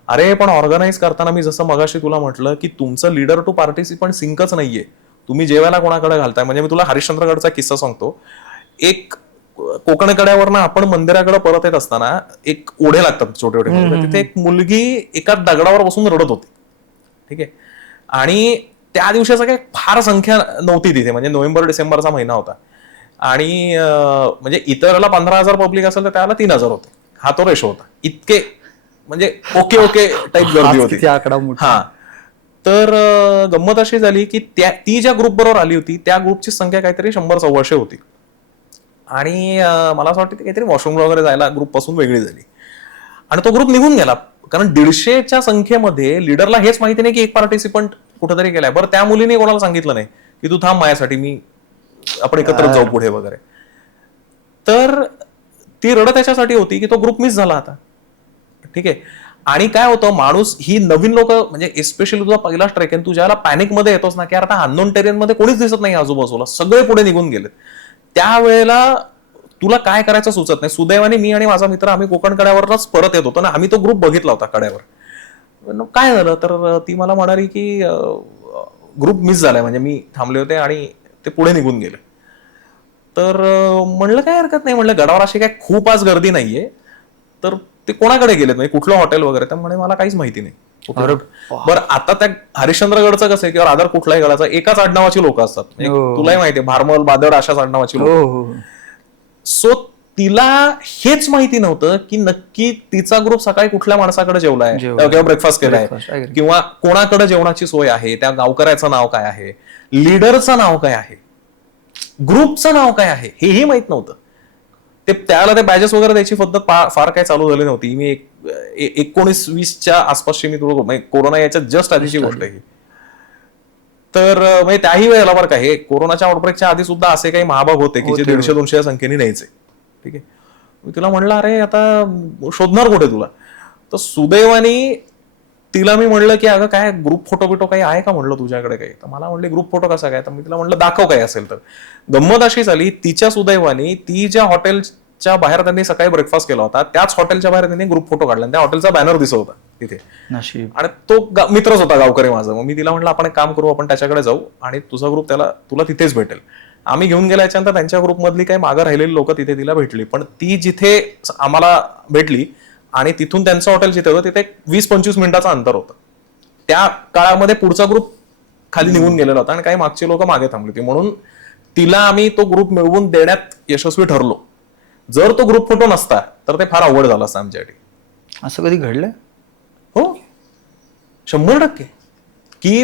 अरे पण ऑर्गनाईज करताना मी जसं मगाशी तुला म्हटलं की तुमचं लीडर टू पार्टिसिपंट सिंकच नाहीये. तुम्ही जेवायला कोणाकडे घालताय. म्हणजे मी तुला हरिश्चंद्रगडचा किस्सा सांगतो. एक कोकण कड्यावरनं आपण मंदिराकडे परत येत असताना एक ओढे लागतात छोटे छोटे. तिथे एक मुलगी एका दगडावर बसून रडत होती. ठीक आहे, आणि त्या दिवसाचा काही फार संख्या नव्हती तिथे. म्हणजे नोव्हेंबर डिसेंबरचा महिना होता आणि म्हणजे इतरला 15,000 पब्लिक असेल तर त्याला 3,000 होते. हा तो रेशो होता. इतके म्हणजे ओके टाईप गर्दी होती. हा, तर गंमत अशी झाली की ती ज्या ग्रुप बरोबर आली होती त्या ग्रुपची संख्या काहीतरी 100-125 होती. आणि मला असं वाटतं काहीतरी वॉशरूम वगैरे जायला ग्रुप पासून वेगळी झाली. आणि तो ग्रुप निघून गेला. कारण 150च्या संख्येमध्ये लीडरला हेच माहिती नाही की एक पार्टिसिपंट कुठेतरी गेलाय. बरं, त्या मुलीने कोणाला सांगितलं नाही की तू थांब माझ्यासाठी, मी आपण एकत्र जाऊ पुढे वगैरे. तर ती रडत त्याच्यासाठी होती की तो ग्रुप मिस झाला आता. ठीक आहे. आणि काय होतं, माणूस ही नवीन लोक, म्हणजे एस्पेशली तुझा पहिलाच ट्रेक आहे, तू ज्याला पॅनिक मध्ये येतोस ना की आता अननोन टेरेन मध्ये कोणीच दिसत नाही आजूबाजूला, सगळे पुढे निघून गेलेत, त्यावेळेला तुला काय करायचं सुचत नाही. सुदैवाने मी आणि माझा मित्र आम्ही कोकण कड्यावरच परत येत होतो ना, आम्ही तो ग्रुप बघितला होता कड्यावर. काय झालं तर ती मला म्हणाली की ग्रुप मिस झालाय, म्हणजे मी थांबले होते आणि ते पुढे निघून गेले. तर म्हणलं काय हरकत नाही, म्हणलं गडावर अशी काय खूप आज गर्दी नाहीये, तर ते कोणाकडे गेलेत, म्हणजे कुठलं हॉटेल वगैरे. तर म्हणे मला काहीच माहिती नाही. बरं, आता त्या हरिश्चंद्रगडचं कसं आहे किंवा आधार कुठल्याही गडाचा एकाच आडनावाची लोक असतात, म्हणजे तुलाही माहितीये, भारमल, बादड अशाच आडनावाची लोक. सो तिला हेच माहिती नव्हतं की नक्की तिचा ग्रुप सकाळी कुठल्या माणसाकडे जेवलाय किंवा ब्रेकफास्ट केलाय किंवा कोणाकडे जेवणाची सोय आहे, त्या गावकऱ्याचं नाव काय आहे, लीडरचं नाव काय आहे, ग्रुपचं नाव काय आहे, हेही माहित नव्हतं. ते त्याला ते बॅजेस वगैरे द्यायची पद्धत फार काय चालू झाली नव्हती. मी 19-20च्या आसपासची मी तुला, म्हणजे कोरोना याच्या जस्ट आधीची गोष्ट आहे. तर म्हणजे त्याही वेळेला बरं का, हे कोरोनाच्या आउटब्रेकच्या आधी सुद्धा असे काही महाभाग होते की जे 150-200 संख्येने न्यायचे. ठीक आहे. मी तिला म्हणलं अरे आता शोधणार कुठे तुला. तर सुदैवानी तिला मी म्हणलं की अगं काय ग्रुप फोटो बिटो काही आहे का म्हणलं तुझ्याकडे काही. तर मला म्हणले ग्रुप फोटो कसा काय. तर मी तिला म्हणलं दाखव काही असेल तर. गंमत अशी झाली, तिच्या सुदैवानी ती ज्या हॉटेलच्या बाहेर त्यांनी सकाळी ब्रेकफास्ट केला होता त्याच हॉटेलच्या बाहेर त्यांनी ग्रुप फोटो काढला, त्या हॉटेलचा बॅनर दिसत होता तिथे. आणि तो मित्रच होता गावकरी माझा. मग मी तिला म्हटलं आपण एक काम करू, आपण त्याच्याकडे जाऊ आणि तुझा ग्रुप तुला तिथेच भेटेल. आम्ही घेऊन गेल्याच्यानंतर त्यांच्या ग्रुपमधली काही मागं राहिलेली लोक तिथे तिला भेटली, पण ती जिथे आम्हाला भेटली आणि तिथून त्यांचं हॉटेल जिथे होतं तिथे 20-25 मिनिटाचं अंतर होतं. त्या काळामध्ये पुढचा ग्रुप खाली निघून गेलेला होता आणि काही मागचे लोक मागे थांबले होते, म्हणून तिला आम्ही तो ग्रुप मिळवून देण्यात यशस्वी ठरलो. जर तो ग्रुप फोटो नसता तर ते फार अवघड झालं असतं आमच्यासाठी. असं कधी घडलंय? हो, 100% की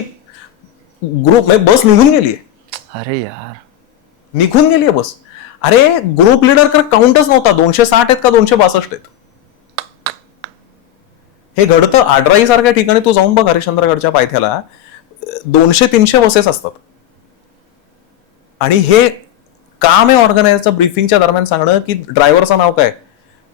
ग्रुप बस निघून गेलीये. अरे यार, निघून गेलीये बस. अरे ग्रुप लीडर काउंटच नव्हता, 260 आहेत का 262 आहेत. हे घडतं आडराई सारख्या ठिकाणी. तू जाऊन बघ हरिश्चंद्रगडच्या पायथ्याला 200-300 बसेस असतात. आणि हे काम आहे ऑर्गनायझरचं ब्रीफिंगच्या दरम्यान सांगणं की ड्रायव्हरचं नाव काय,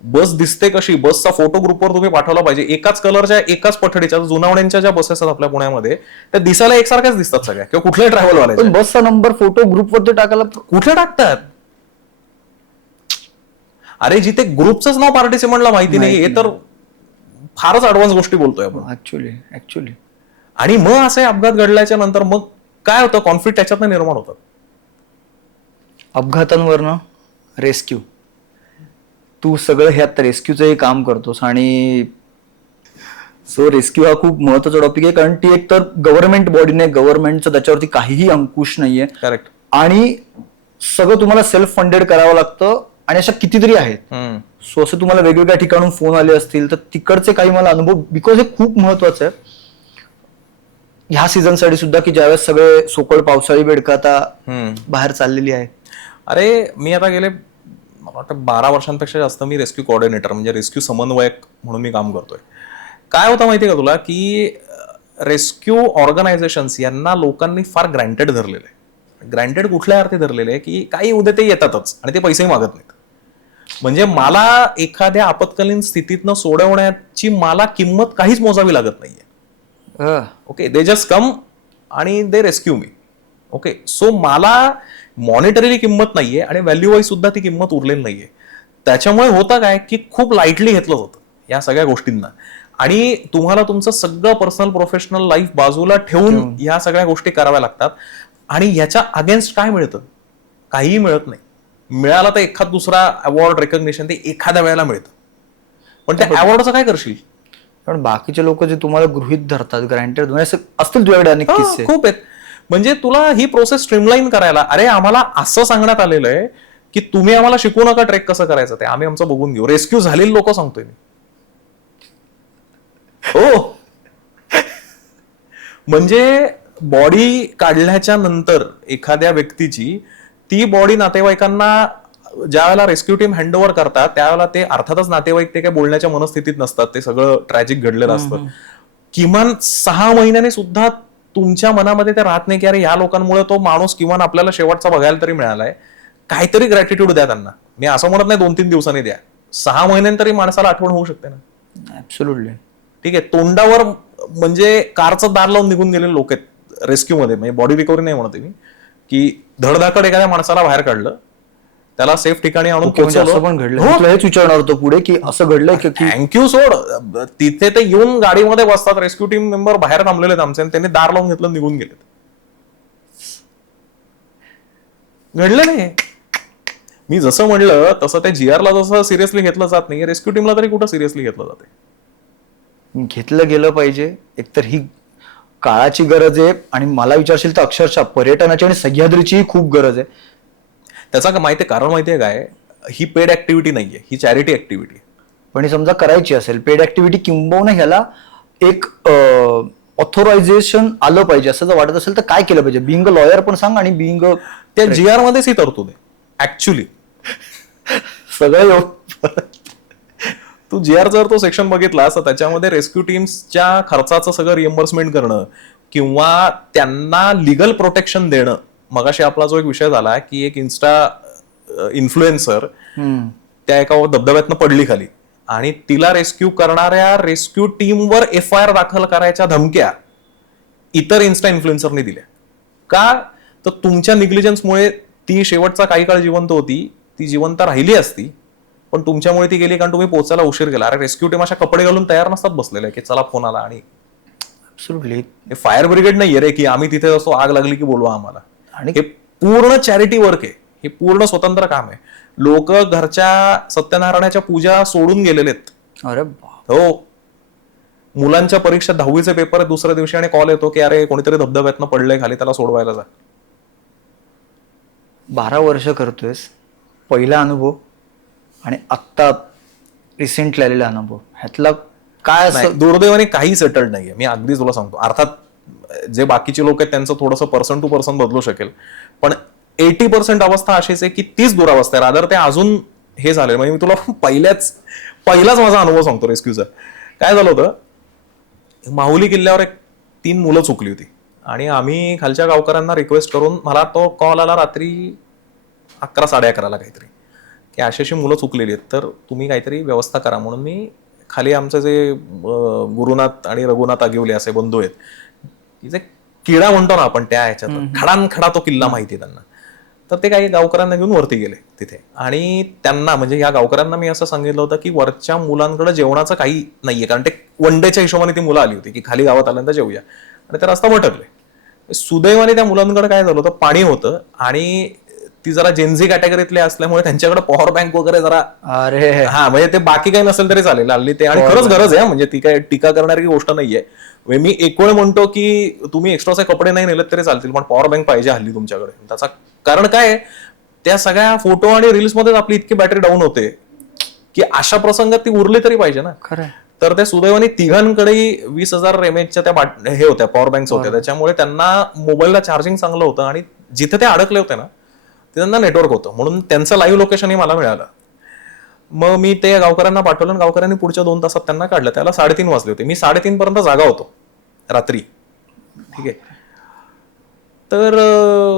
बस दिसते कशी, बसचा फोटो ग्रुपवर तुम्ही पाठवला पाहिजे. एकाच कलरच्या एकाच पठडीच्या जुनावण्यांच्या ज्या बसेस आहेत आपल्या पुण्यामध्ये त्या दिसायला एकसारख्याच दिसतात सगळ्या, किंवा कुठल्याही ट्रॅव्हल वाले. बसचा नंबर फोटो ग्रुपवरती टाकायला कुठे टाकतात. अरे जिथे ग्रुपचंच नाव पार्टिसिपंटला माहिती नाही, हे तर फारच ऍडव्हान्स गोष्टी बोलतोय आपण ऍक्च्युली. आणि मग असे अपघात घडल्याच्या नंतर मग काय होतं, कॉन्फ्लिक्ट त्याच्यातनं निर्माण होतात. अपघातांवरनं रेस्क्यू, तू सगळं हे आता रेस्क्यूचंही काम करतोस आणि सो रेस्क्यू हा खूप महत्वाचा टॉपिक आहे, कारण ती एक तर गव्हर्नमेंट बॉडी नाही, गव्हर्नमेंटचं त्याच्यावरती काहीही अंकुश नाहीये. करेक्ट. आणि सगळं तुम्हाला सेल्फ फंडेड करावं लागतं आणि अशा कितीतरी आहेत. सो असं तुम्हाला वेगवेगळ्या ठिकाणून फोन आले असतील तर तिकडचे काही मला अनुभव, बिकॉज हे खूप महत्वाचं आहे ह्या सीझन साठी सुद्धा, की ज्यावेळेस सगळे सोकळ पावसाळी बेडकं आता बाहेर चाललेली आहे. अरे मी आता गेले मला वाटतं 12 वर्षांपेक्षा जास्त मी रेस्क्यू कोऑर्डिनेटर म्हणजे रेस्क्यू समन्वयक म्हणून मी काम करतोय. काय होतं माहिती का तुला, की रेस्क्यू ऑर्गनायझेशन्स यांना लोकांनी फार ग्रँटेड धरलेलं आहे. ग्रँटेड कुठल्या अर्थी धरलेलं आहे की काही उद्या ते येतातच आणि ते पैसेही मागत नाहीत. म्हणजे मला एखाद्या आपत्कालीन स्थितीतनं सोडवण्याची मला किंमत काहीच मोजावी लागत नाहीये. ओके, दे जस्ट कम आणि दे रेस्क्यू मी. ओके, सो मला मॉनिटरीली किंमत नाहीये आणि व्हॅल्यू वाईज सुद्धा ती किंमत उरलेली नाहीये. त्याच्यामुळे होतं काय की खूप लाईटली घेतलं होतं या सगळ्या गोष्टींना, आणि तुम्हाला तुमचं सगळं पर्सनल प्रोफेशनल लाईफ बाजूला ठेवून या सगळ्या गोष्टी कराव्या लागतात. आणि याच्या अगेन्स्ट काय मिळतं, काहीही मिळत नाही. मिळाला तर एखाद दुसरा अवॉर्ड, रेकग्निशन ते एखाद्या वेळेला मिळतं, पण त्या अवॉर्डचं काय करशील. पण बाकीचे लोक जे तुम्हाला गृहीत धरतात ग्रँटेड असतील तुझ्याकडे अनेक किस्से खूप आहेत. म्हणजे तुला ही प्रोसेस स्ट्रीमलाईन करायला, अरे आम्हाला असं सांगण्यात आलेलं आहे की तुम्ही आम्हाला शिकू नका ट्रेक कसं करायचं, ते आम्ही आमचं बघून घेऊ. रेस्क्यू झालेली लोक सांगतोय मी. हो, म्हणजे बॉडी काढल्याच्या नंतर एखाद्या व्यक्तीची ती बॉडी नातेवाईकांना ज्या वेळेला रेस्क्यू टीम हँडओव्हर करतात त्यावेळेला ते अर्थातच नातेवाईक ते काही बोलण्याच्या मनस्थितीत नसतात, ते सगळं ट्रॅजिक घडलेलं असतं. किमान 6 महिन्याने सुद्धा तुमच्या मनामध्ये ते राहत नाही की अरे या लोकांमुळे तो माणूस किमान आपल्याला शेवटचा बघायला तरी मिळालाय, काहीतरी ग्रॅटिट्यूड द्या त्यांना. मी असं म्हणत नाही 2-3 दिवसांनी द्या, 6 महिन्यांनी तरी माणसाला आठवण होऊ शकते ना. ऍब्सोल्युटली. ठीक आहे, तोंडावर म्हणजे कारचं दार लावून निघून गेलेले लोक आहेत रेस्क्यू मध्ये, म्हणजे बॉडी रिकव्हरी नाही म्हणते मी, की धडधाकड एखाद्या माणसाला बाहेर काढलं, त्याला सेफ ठिकाणी आणून असं पण घडलं. तुला हेच विचारणार होतो पुढे की असं घडलंय की थँक्यू सोड, तिथे ते येऊन गाडीमध्ये बसतात, रेस्क्यू टीम मेंबर बाहेर थांबलेले आहेत आमचे, आणि त्यांनी दार लावून घेतलं निघून गेलेत. घडलं नाही. मी जसं म्हणलं तसं त्या जीआरला जसं सिरियसली घेतलं जात नाही, रेस्क्यू टीमला तरी कुठं सिरियसली घेतलं जाते. घेतलं गेलं पाहिजे. एकतर ही काळाची गरज आहे, आणि मला विचारशील तर अक्षरशः पर्यटनाची आणि सह्याद्रीचीही खूप गरज आहे. त्याचा माहितीये कारण, माहितीये काय, ही पेड ऍक्टिव्हिटी नाहीये, ही चॅरिटी ऍक्टिव्हिटी. पण समजा करायची असेल पेड ऍक्टिव्हिटी, किंबहुना ह्याला एक ऑथोरायझेशन आलं पाहिजे असं जर वाटत असेल तर काय केलं पाहिजे? बिंग लॉयर पण सांग, आणि बिंग त्या जीआर मध्येच ही तरतूद आहे ऍक्च्युली. सगळं तू जीआर जर तो सेक्शन बघितला तर त्याच्यामध्ये रेस्क्यू टीम्सच्या खर्चाचं सगळं रिएम्बर्समेंट करणं किंवा त्यांना लिगल प्रोटेक्शन देणं. मगाशी आपला जो एक विषय झाला की एक इन्फ्लुएन्सर त्या एका धबधब्यातनं पडली खाली, आणि तिला रेस्क्यू करणाऱ्या रेस्क्यू टीमवर FIR दाखल करायच्या धमक्या इतर इन्स्टा इन्फ्लुएन्सरनी दिल्या. का तर तुमच्या निग्लिजन्समुळे ती शेवटचा काही काळ जिवंत होती, ती जिवंत राहिली असती, पण तुमच्यामुळे ती गेली कारण तुम्ही पोहोचायला उशीर केला. अरे रेस्क्यू टीम अशा कपडे घालून तयार नसतात बसलेले की चला फोन आला, आणि फायर ब्रिगेड नाहीये रे की आम्ही तिथे असतो आग लागली की बोलवा आम्हाला. आणि हे पूर्ण चॅरिटी वर्क आहे, हे पूर्ण स्वतंत्र काम आहे. लोक घरच्या सत्यनारायणाच्या पूजा सोडून गेलेले आहेत. अरे हो, मुलांच्या परीक्षा 10वीचे पेपर दुसऱ्या दिवशी आणि कॉल येतो की अरे कोणीतरी धबधब्यातनं पडलंय खाली, त्याला सोडवायला जा. 12 वर्ष करतोयस, पहिला अनुभव आणि आत्ता रिसेंटली आलेला अनुभव, ह्यातला काय असं? दुर्दैवाने काही सेटल्ड नाहीये, मी अगदी तुला सांगतो. अर्थात जे बाकीचे लोक आहेत त्यांचं थोडंसं पर्सन टू पर्सन बदलू शकेल, पण 80% अवस्था अशीच आहे की तीच दुरावस्था आहे. रादर ते अजून हे झाले. म्हणजे मी तुला पहिलाच माझा अनुभव सांगतो रेस्क्यूचा. काय झालं होतं, माहुली किल्ल्यावर एक 3 मुलं चुकली होती, आणि आम्ही खालच्या गावकऱ्यांना रिक्वेस्ट करून, मला तो कॉल आला रात्री 11-11:30 काहीतरी, की अशी मुलं चुकलेली आहेत, तर तुम्ही काहीतरी व्यवस्था करा. म्हणून मी खाली आमचे जे गुरुनाथ आणि रघुनाथ आगिवले असे बंधू आहेत, की जे किडा म्हणतो ना आपण त्या ह्याच्यात, खडानखडा तो किल्ला माहिती त्यांना, तर ते काही गावकऱ्यांना घेऊन वरती गेले तिथे. आणि त्यांना म्हणजे या गावकऱ्यांना मी असं सांगितलं होतं की वरच्या मुलांकडे जेवणाचं काही नाहीये, कारण ते वन डेच्या हिशोबाने ती मुलं आली होती की खाली गावात आल्यानंतर जेवूया, आणि ते रस्ता भटकले. सुदैवाने त्या मुलांकडे काय झालं होतं, पाणी होतं, आणि ती जरा जेन्झी कॅटेगरीतले असल्यामुळे त्यांच्याकडे पॉवर बँक वगैरे जरा, अरे हा म्हणजे ते बाकी काही नसेल तरी चालेल हल्ली ते, आणि खरंच गरज आहे, म्हणजे ती काय टीका करणारी गोष्ट नाहीये. मी एक वेळ म्हणतो की तुम्ही एक्स्ट्राचे कपडे नाही नेलेत तरी चालतील, पण पॉवर बँक पाहिजे हल्ली तुमच्याकडे. त्याचा कारण काय, त्या सगळ्या फोटो आणि रील्स मध्येच आपली इतकी बॅटरी डाऊन होते की अशा प्रसंगात ती उरली तरी पाहिजे ना. खरं. तर त्या सुदैवाने तिघांकडे 20,000 mAh त्या हे होत्या, पॉवर बँक्स होत्या, त्याच्यामुळे त्यांना मोबाईलला चार्जिंग चांगलं होतं, आणि जिथे ते अडकले होते ना ते त्यांना नेटवर्क होतं, म्हणून त्यांचं लाईव्ह लोकेशनही मला मिळालं. मग मी ते गावकऱ्यांना पाठवलं, गावकऱ्यांनी पुढच्या 2 तासात त्यांना काढलं. त्याला 3:30 वाजले होते, मी 3:30 पर्यंत जागा होतो रात्री. ठीक आहे. तर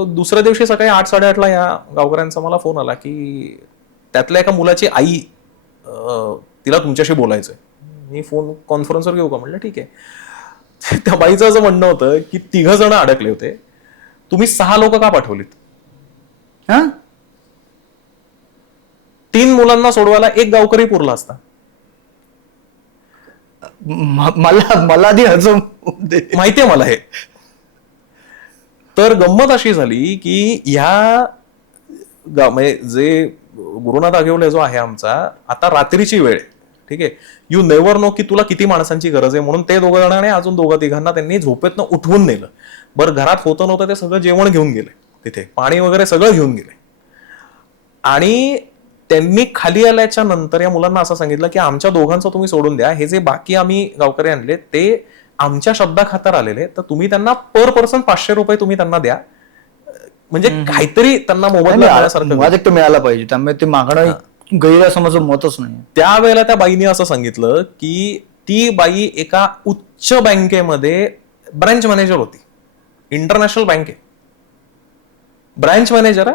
दुसऱ्या दिवशी सकाळी 8-8:30 या गावकऱ्यांचा मला फोन आला की त्यातल्या एका मुलाची आई, तिला तुमच्याशी बोलायचंय. मी फोन कॉन्फरन्सवर घेऊ का, म्हणलं ठीक आहे. त्या बाईचं असं म्हणणं होतं की 3 जण अडकले होते, तुम्ही 6 लोक का पाठवलीत? 3 मुलांना सोडवायला 1 गावकरी पुरला असता. मला आधी हजम माहितीये मला हे. तर गंमत अशी झाली की ह्या म्हणजे जे गुरुनाथ आगिवले जो आहे आमचा, आता रात्रीची वेळ आहे, ठीक आहे, यू नेव्हर नो की तुला किती माणसांची गरज आहे, म्हणून ते 2 जणांनी अजून 2-3 त्यांनी झोपेतनं उठवून नेलं. बरं, घरात होतं नव्हतं ते सगळं जेवण घेऊन गेले, तिथे पाणी वगैरे सगळं घेऊन गेले, आणि त्यांनी खाली आल्याच्या नंतर या मुलांना असं सांगितलं की आमच्या दोघांचं तुम्ही सोडून द्या, हे जे बाकी आम्ही गावकरी आणले ते आमच्या शब्दाखातर आलेले, तर तुम्ही त्यांना पर पर्सन 500 रुपये तुम्ही त्यांना द्या, म्हणजे काहीतरी त्यांना मोबदला मिळाल्यासारखं. मुळात एक तर मिळाला पाहिजे, त्यामुळे ते मागणं गैरसमज मतच नाही. त्यावेळेला त्या बाईने असं सांगितलं की ती बाई एका उच्च बँकेमध्ये ब्रँच मॅनेजर होती, इंटरनॅशनल बँक आहे, ब्रँच मॅनेजर.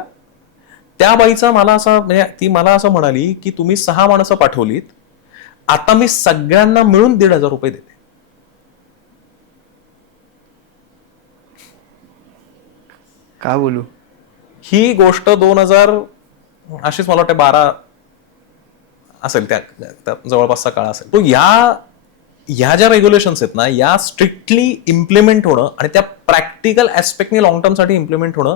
त्या बाईचा मला असं म्हणजे ती मला असं म्हणाली की तुम्ही 6 माणसं पाठवलीत, आता मी सगळ्यांना मिळून 1,500 रुपये देते. काय बोलू. ही गोष्ट 2000 अशीच मला वाटतं 12 असेल, त्या जवळपासचा काळ असेल. तो ह्या ज्या रेग्युलेशन्स आहेत ना, या स्ट्रिक्टली इम्प्लिमेंट होणं आणि त्या प्रॅक्टिकल ऍस्पेक्टनी लॉंग टर्मसाठी इम्प्लिमेंट होणं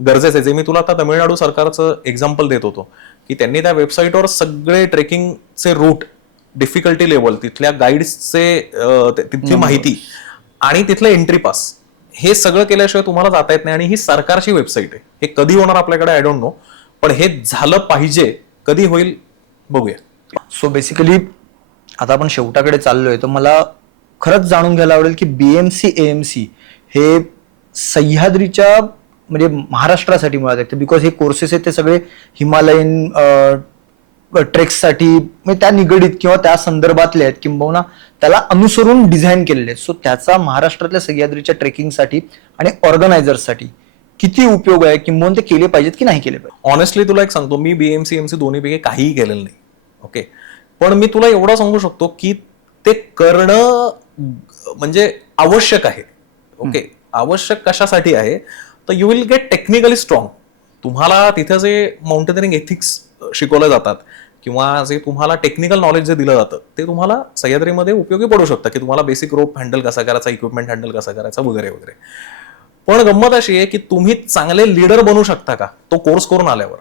गरजेचं आहे. जे मी तुला आता तमिळनाडू सरकारचं एक्झाम्पल देत होतो की त्यांनी त्या वेबसाईटवर सगळे ट्रेकिंगचे रूट, डिफिकल्टी लेवल, तिथल्या गाईड्सचे तिथली माहिती आणि तिथलं एंट्री पास हे सगळं केल्याशिवाय तुम्हाला जाता येत नाही. आणि ही सरकारची वेबसाईट आहे. हे कधी होणार आपल्याकडे आय डोंट नो, पण हे झालं पाहिजे. कधी होईल बघूया. सो बेसिकली आता आपण शेवटाकडे चाललोय, तर मला खरंच जाणून घ्यायला आवडेल की BMC AMC हे सह्याद्रीच्या म्हणजे महाराष्ट्रासाठी मुळात आहे, बिकॉज हे कोर्सेस आहेत ते सगळे हिमालयन ट्रेक्ससाठी म्हणजे त्या निगडीत किंवा त्या संदर्भातले आहेत, किंबहुना त्याला अनुसरून डिझाईन केलेले आहेत. सो त्याचा महाराष्ट्रातल्या सह्याद्रीच्या ट्रेकिंगसाठी आणि ऑर्गनायझर्ससाठी किती उपयोग आहे, किंबहुना ते केले पाहिजेत की नाही केले पाहिजे? ऑनेस्टली तुला एक सांगतो, मी BMC AMC दोन्हीपैकी काहीही केलेलं नाही. ओके, पण मी तुला एवढं सांगू शकतो की ते करणं म्हणजे आवश्यक आहे. ओके, आवश्यक कशासाठी आहे तर you will get technically strong. तुम्हाला तिथे जे माउंटेनिअरिंग एथिक्स शिकवले जातात किंवा जे तुम्हाला टेक्निकल नॉलेज जे दिलं जातं ते तुम्हाला सह्याद्रीमध्ये उपयोगी पडू शकतं, की तुम्हाला बेसिक रोप हँडल कसा करायचा, इक्विपमेंट हँडल कसा करायचा वगैरे वगैरे. पण गंमत अशी आहे की तुम्ही चांगले लीडर बनू शकता का तो कोर्स करून आल्यावर?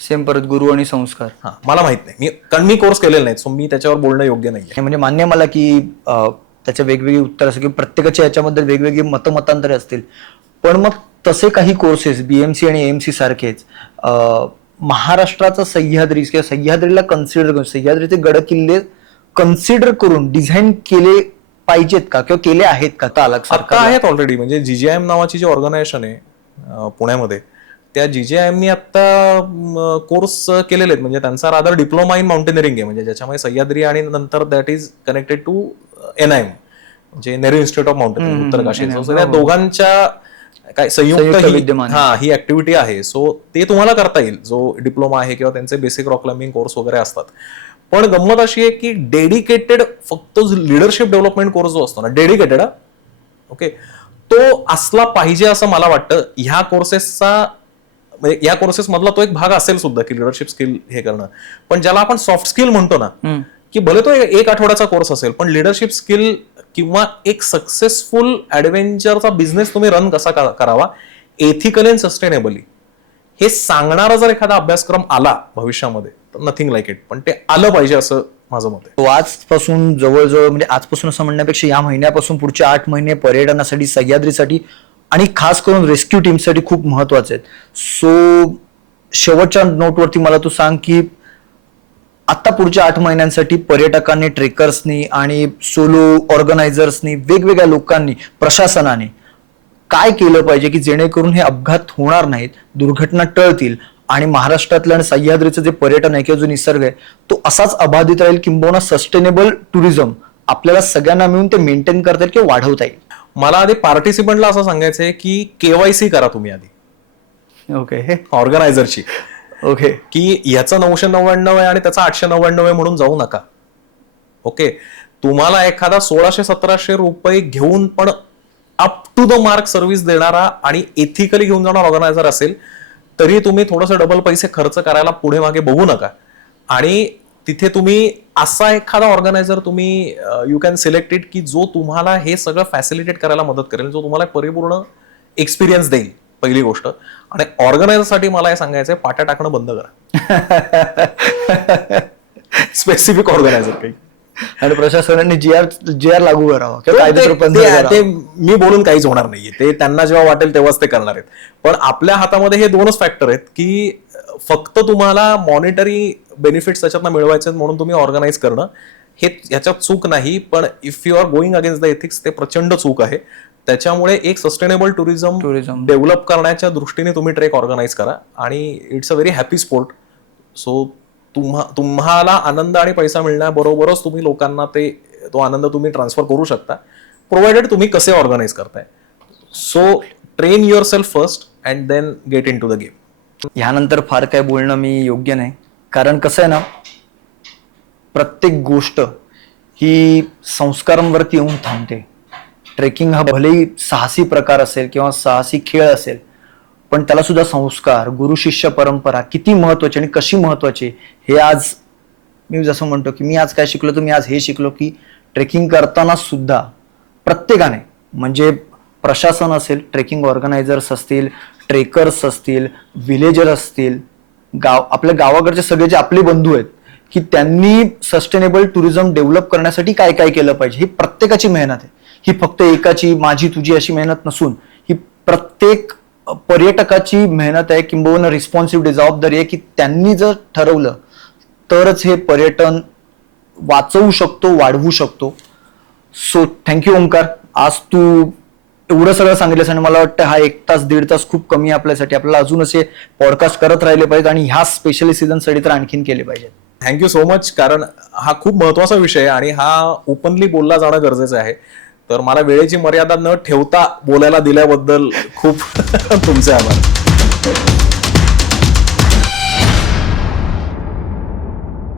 सेम परत गुरु आणि संस्कार. हा, मला माहित नाही, कारण मी कोर्स केलेला नाही, सो मी त्याच्यावर बोलणं योग्य नाहीये. म्हणजे मान्य मला की त्याचे वेगवेगळी उत्तर असं की प्रत्येकाच्या याच्याबद्दल वेगवेगळी मतांतरे असतील, पण मग तसे काही कोर्सेस BMC आणि AMC सारखेच महाराष्ट्राचा सह्याद्री किंवा सह्याद्रीला कन्सिडर करून, सह्याद्रीचे गड किल्ले कन्सिडर करून डिझाईन केले पाहिजेत का किंवा केले आहेत का? आता आहेत ऑलरेडी. म्हणजे GJIM नावाची जी ऑर्गनायझेशन आहे पुण्यामध्ये, त्या GJIMनी आता कोर्स केलेले आहेत. म्हणजे त्यांचा रादर डिप्लोमा इन माउंटेनिअरिंग आहे, म्हणजे ज्याच्यामध्ये सह्याद्री आणि नंतर that is connected to NIM, म्हणजे नेहरू इन्स्टिट्यूट ऑफ माउंटेनिअरिंग उत्तर काशी. त्या दोघांच्या काय संयुक्त ही ऍक्टिव्हिटी आहे. सो ते तुम्हाला करता येईल, जो डिप्लोमा आहे किंवा त्यांचे बेसिक रॉक क्लाइम्बिंग कोर्स वगैरे असतात. पण गंमत अशी आहे की डेडिकेटेड फक्त लिडरशिप डेव्हलपमेंट कोर्स जो असतो ना, डेडिकेटेड, ओके, तो असला पाहिजे असं मला वाटतं. ह्या कोर्सेसचा म्हणजे या कोर्सेस मधला तो एक भाग असेल सुद्धा की लिडरशिप स्किल हे करणं. पण ज्याला आपण सॉफ्ट स्किल म्हणतो ना, की भले तो 1 आठवड्याचा कोर्स असेल, पण लिडरशिप स्किल किंवा एक सक्सेसफुल ऍडव्हेंचरचा बिझनेस तुम्ही रन कसा करावा एथिकली अँड सस्टेनेबली, हे सांगणारा जर एखादा अभ्यासक्रम आला भविष्यामध्ये तर नथिंग लाईक इट. पण ते आलं पाहिजे असं माझं मत आहे. तो आजपासून जवळजवळ म्हणजे आजपासून असं म्हणण्यापेक्षा या महिन्यापासून पुढचे 8 महिने पर्यटनासाठी, सह्याद्रीसाठी आणि खास करून रेस्क्यू टीमसाठी खूप महत्वाचे आहेत. सो शेवटच्या नोटवरती मला तू सांग की आता पुढच्या 8 महिन्यांसाठी पर्यटकांनी, ट्रेकर्सनी आणि सोलो ऑर्गनायझर्सनी, वेगवेगळ्या लोकांनी, प्रशासनाने काय केलं पाहिजे की जेणेकरून हे अपघात होणार नाहीत, दुर्घटना टळतील आणि महाराष्ट्रातलं आणि सह्याद्रीचं जे पर्यटन आहे किंवा जो निसर्ग आहे तो असाच अबाधित राहील, किंबहुना सस्टेनेबल टुरिझम आपल्याला सगळ्यांना मिळून ते मेंटेन करता येईल किंवा वाढवता येईल? मला आधी पार्टिसिपंटला असं सांगायचंय की KYC करा तुम्ही आधी, ओके, ऑर्गनायझरची. ओके, की ह्याचं 999 आहे आणि त्याचा 899 म्हणून जाऊ नका. ओके, तुम्हाला एखादा 1600-1700 रुपये घेऊन पण up to the mark service देणारा आणि एथिकली घेऊन जाणारा ऑर्गनायझर असेल तरी तुम्ही थोडंसं डबल पैसे खर्च करायला पुढे मागे बघू नका. आणि तिथे तुम्ही असा एखादा ऑर्गनायझर तुम्ही यू कॅन सिलेक्ट इट की जो तुम्हाला हे सगळं फॅसिलिटेट करायला मदत करेल, जो तुम्हाला परिपूर्ण एक्सपिरियन्स देईल, पहिली गोष्ट. आणि ऑर्गनायझरसाठी मला हे सांगायचंय, पाट्या टाकणं बंद करा. स्पेसिफिक ऑर्गनायझर काही. आणि प्रशासनाने जी आर लागू करावा. ते मी बोलून काहीच होणार नाहीये, ते त्यांना जेव्हा वाटेल तेव्हाच ते करणार आहेत. पण आपल्या हातामध्ये हे 2च फॅक्टर आहेत की फक्त तुम्हाला मॉनिटरी बेनिफिट्स त्याच्यातनं मिळवायचे म्हणून तुम्ही ऑर्गनाईज करणं, हे याच्यात चूक नाही. पण if you are going against the ethics ते प्रचंड चूक आहे. त्याच्यामुळे एक सस्टेनेबल टुरिझम Tourism. डेव्हलप करण्याच्या दृष्टीने तुम्ही ट्रेक ऑर्गनाईज करा आणि it's a very happy sport. So तुम्हाला आनंद आणि पैसा मिळण्याबरोबरच तुम्ही लोकांना तो आनंद तुम्ही ट्रान्सफर करू शकता, प्रोव्हाइडेड तुम्ही कसे ऑर्गनाईज करताय. So train yourself first and then get into the game. ह्यानंतर फार काय बोलणं मी योग्य नाही, कारण कसं आहे ना, प्रत्येक गोष्ट ही संस्कारांवरती येऊन थांबते. ट्रेकिंग हा भलेही साहसी प्रकार असेल किंवा साहसी खेळ असेल, पण त्याला सुद्धा संस्कार, गुरु शिष्य परंपरा किती महत्वाची आणि कशी महत्वाची हे आज मी जसं म्हणतो की मी आज काय शिकलो, तर मी आज हे शिकलो की ट्रेकिंग करताना सुद्धा प्रत्येकाने, म्हणजे प्रशासन असेल, ट्रेकिंग ऑर्गनायझर्स असतील, ट्रेकर्स असतील, विलेजर असतील, आपल्या गावाकडचे सगळे जे आपले बंधू आहेत, की त्यांनी सस्टेनेबल टुरिझम डेव्हलप करण्यासाठी काय काय केलं पाहिजे. ही प्रत्येकाची मेहनत आहे. ही फक्त एकाची, माझी, तुझी अशी मेहनत नसून ही प्रत्येक पर्यटकाची मेहनत आहे, किंबहुना रिस्पॉन्सिबिलिटी, जबाबदारी आहे, की त्यांनी जर ठरवलं तरच हे पर्यटन वाचवू शकतो, वाढवू शकतो. सो थँक्यू ओंकार, आज तू एवढं सगळं सांगितलंस आणि मला वाटतं हा 1 तास 1.5 तास खूप कमी आहे आपल्यासाठी. आपल्याला अजून असे पॉडकास्ट करत राहिले पाहिजेत आणि ह्या स्पेशली सीझनसाठी तर आणखीन केले पाहिजेत. थँक्यू सो मच, कारण हा खूप महत्वाचा विषय आहे आणि हा ओपनली बोलला जाणं गरजेचं आहे. तर मला वेळेची मर्यादा न ठेवता बोलायला दिल्याबद्दल खूप तुमचे आभार.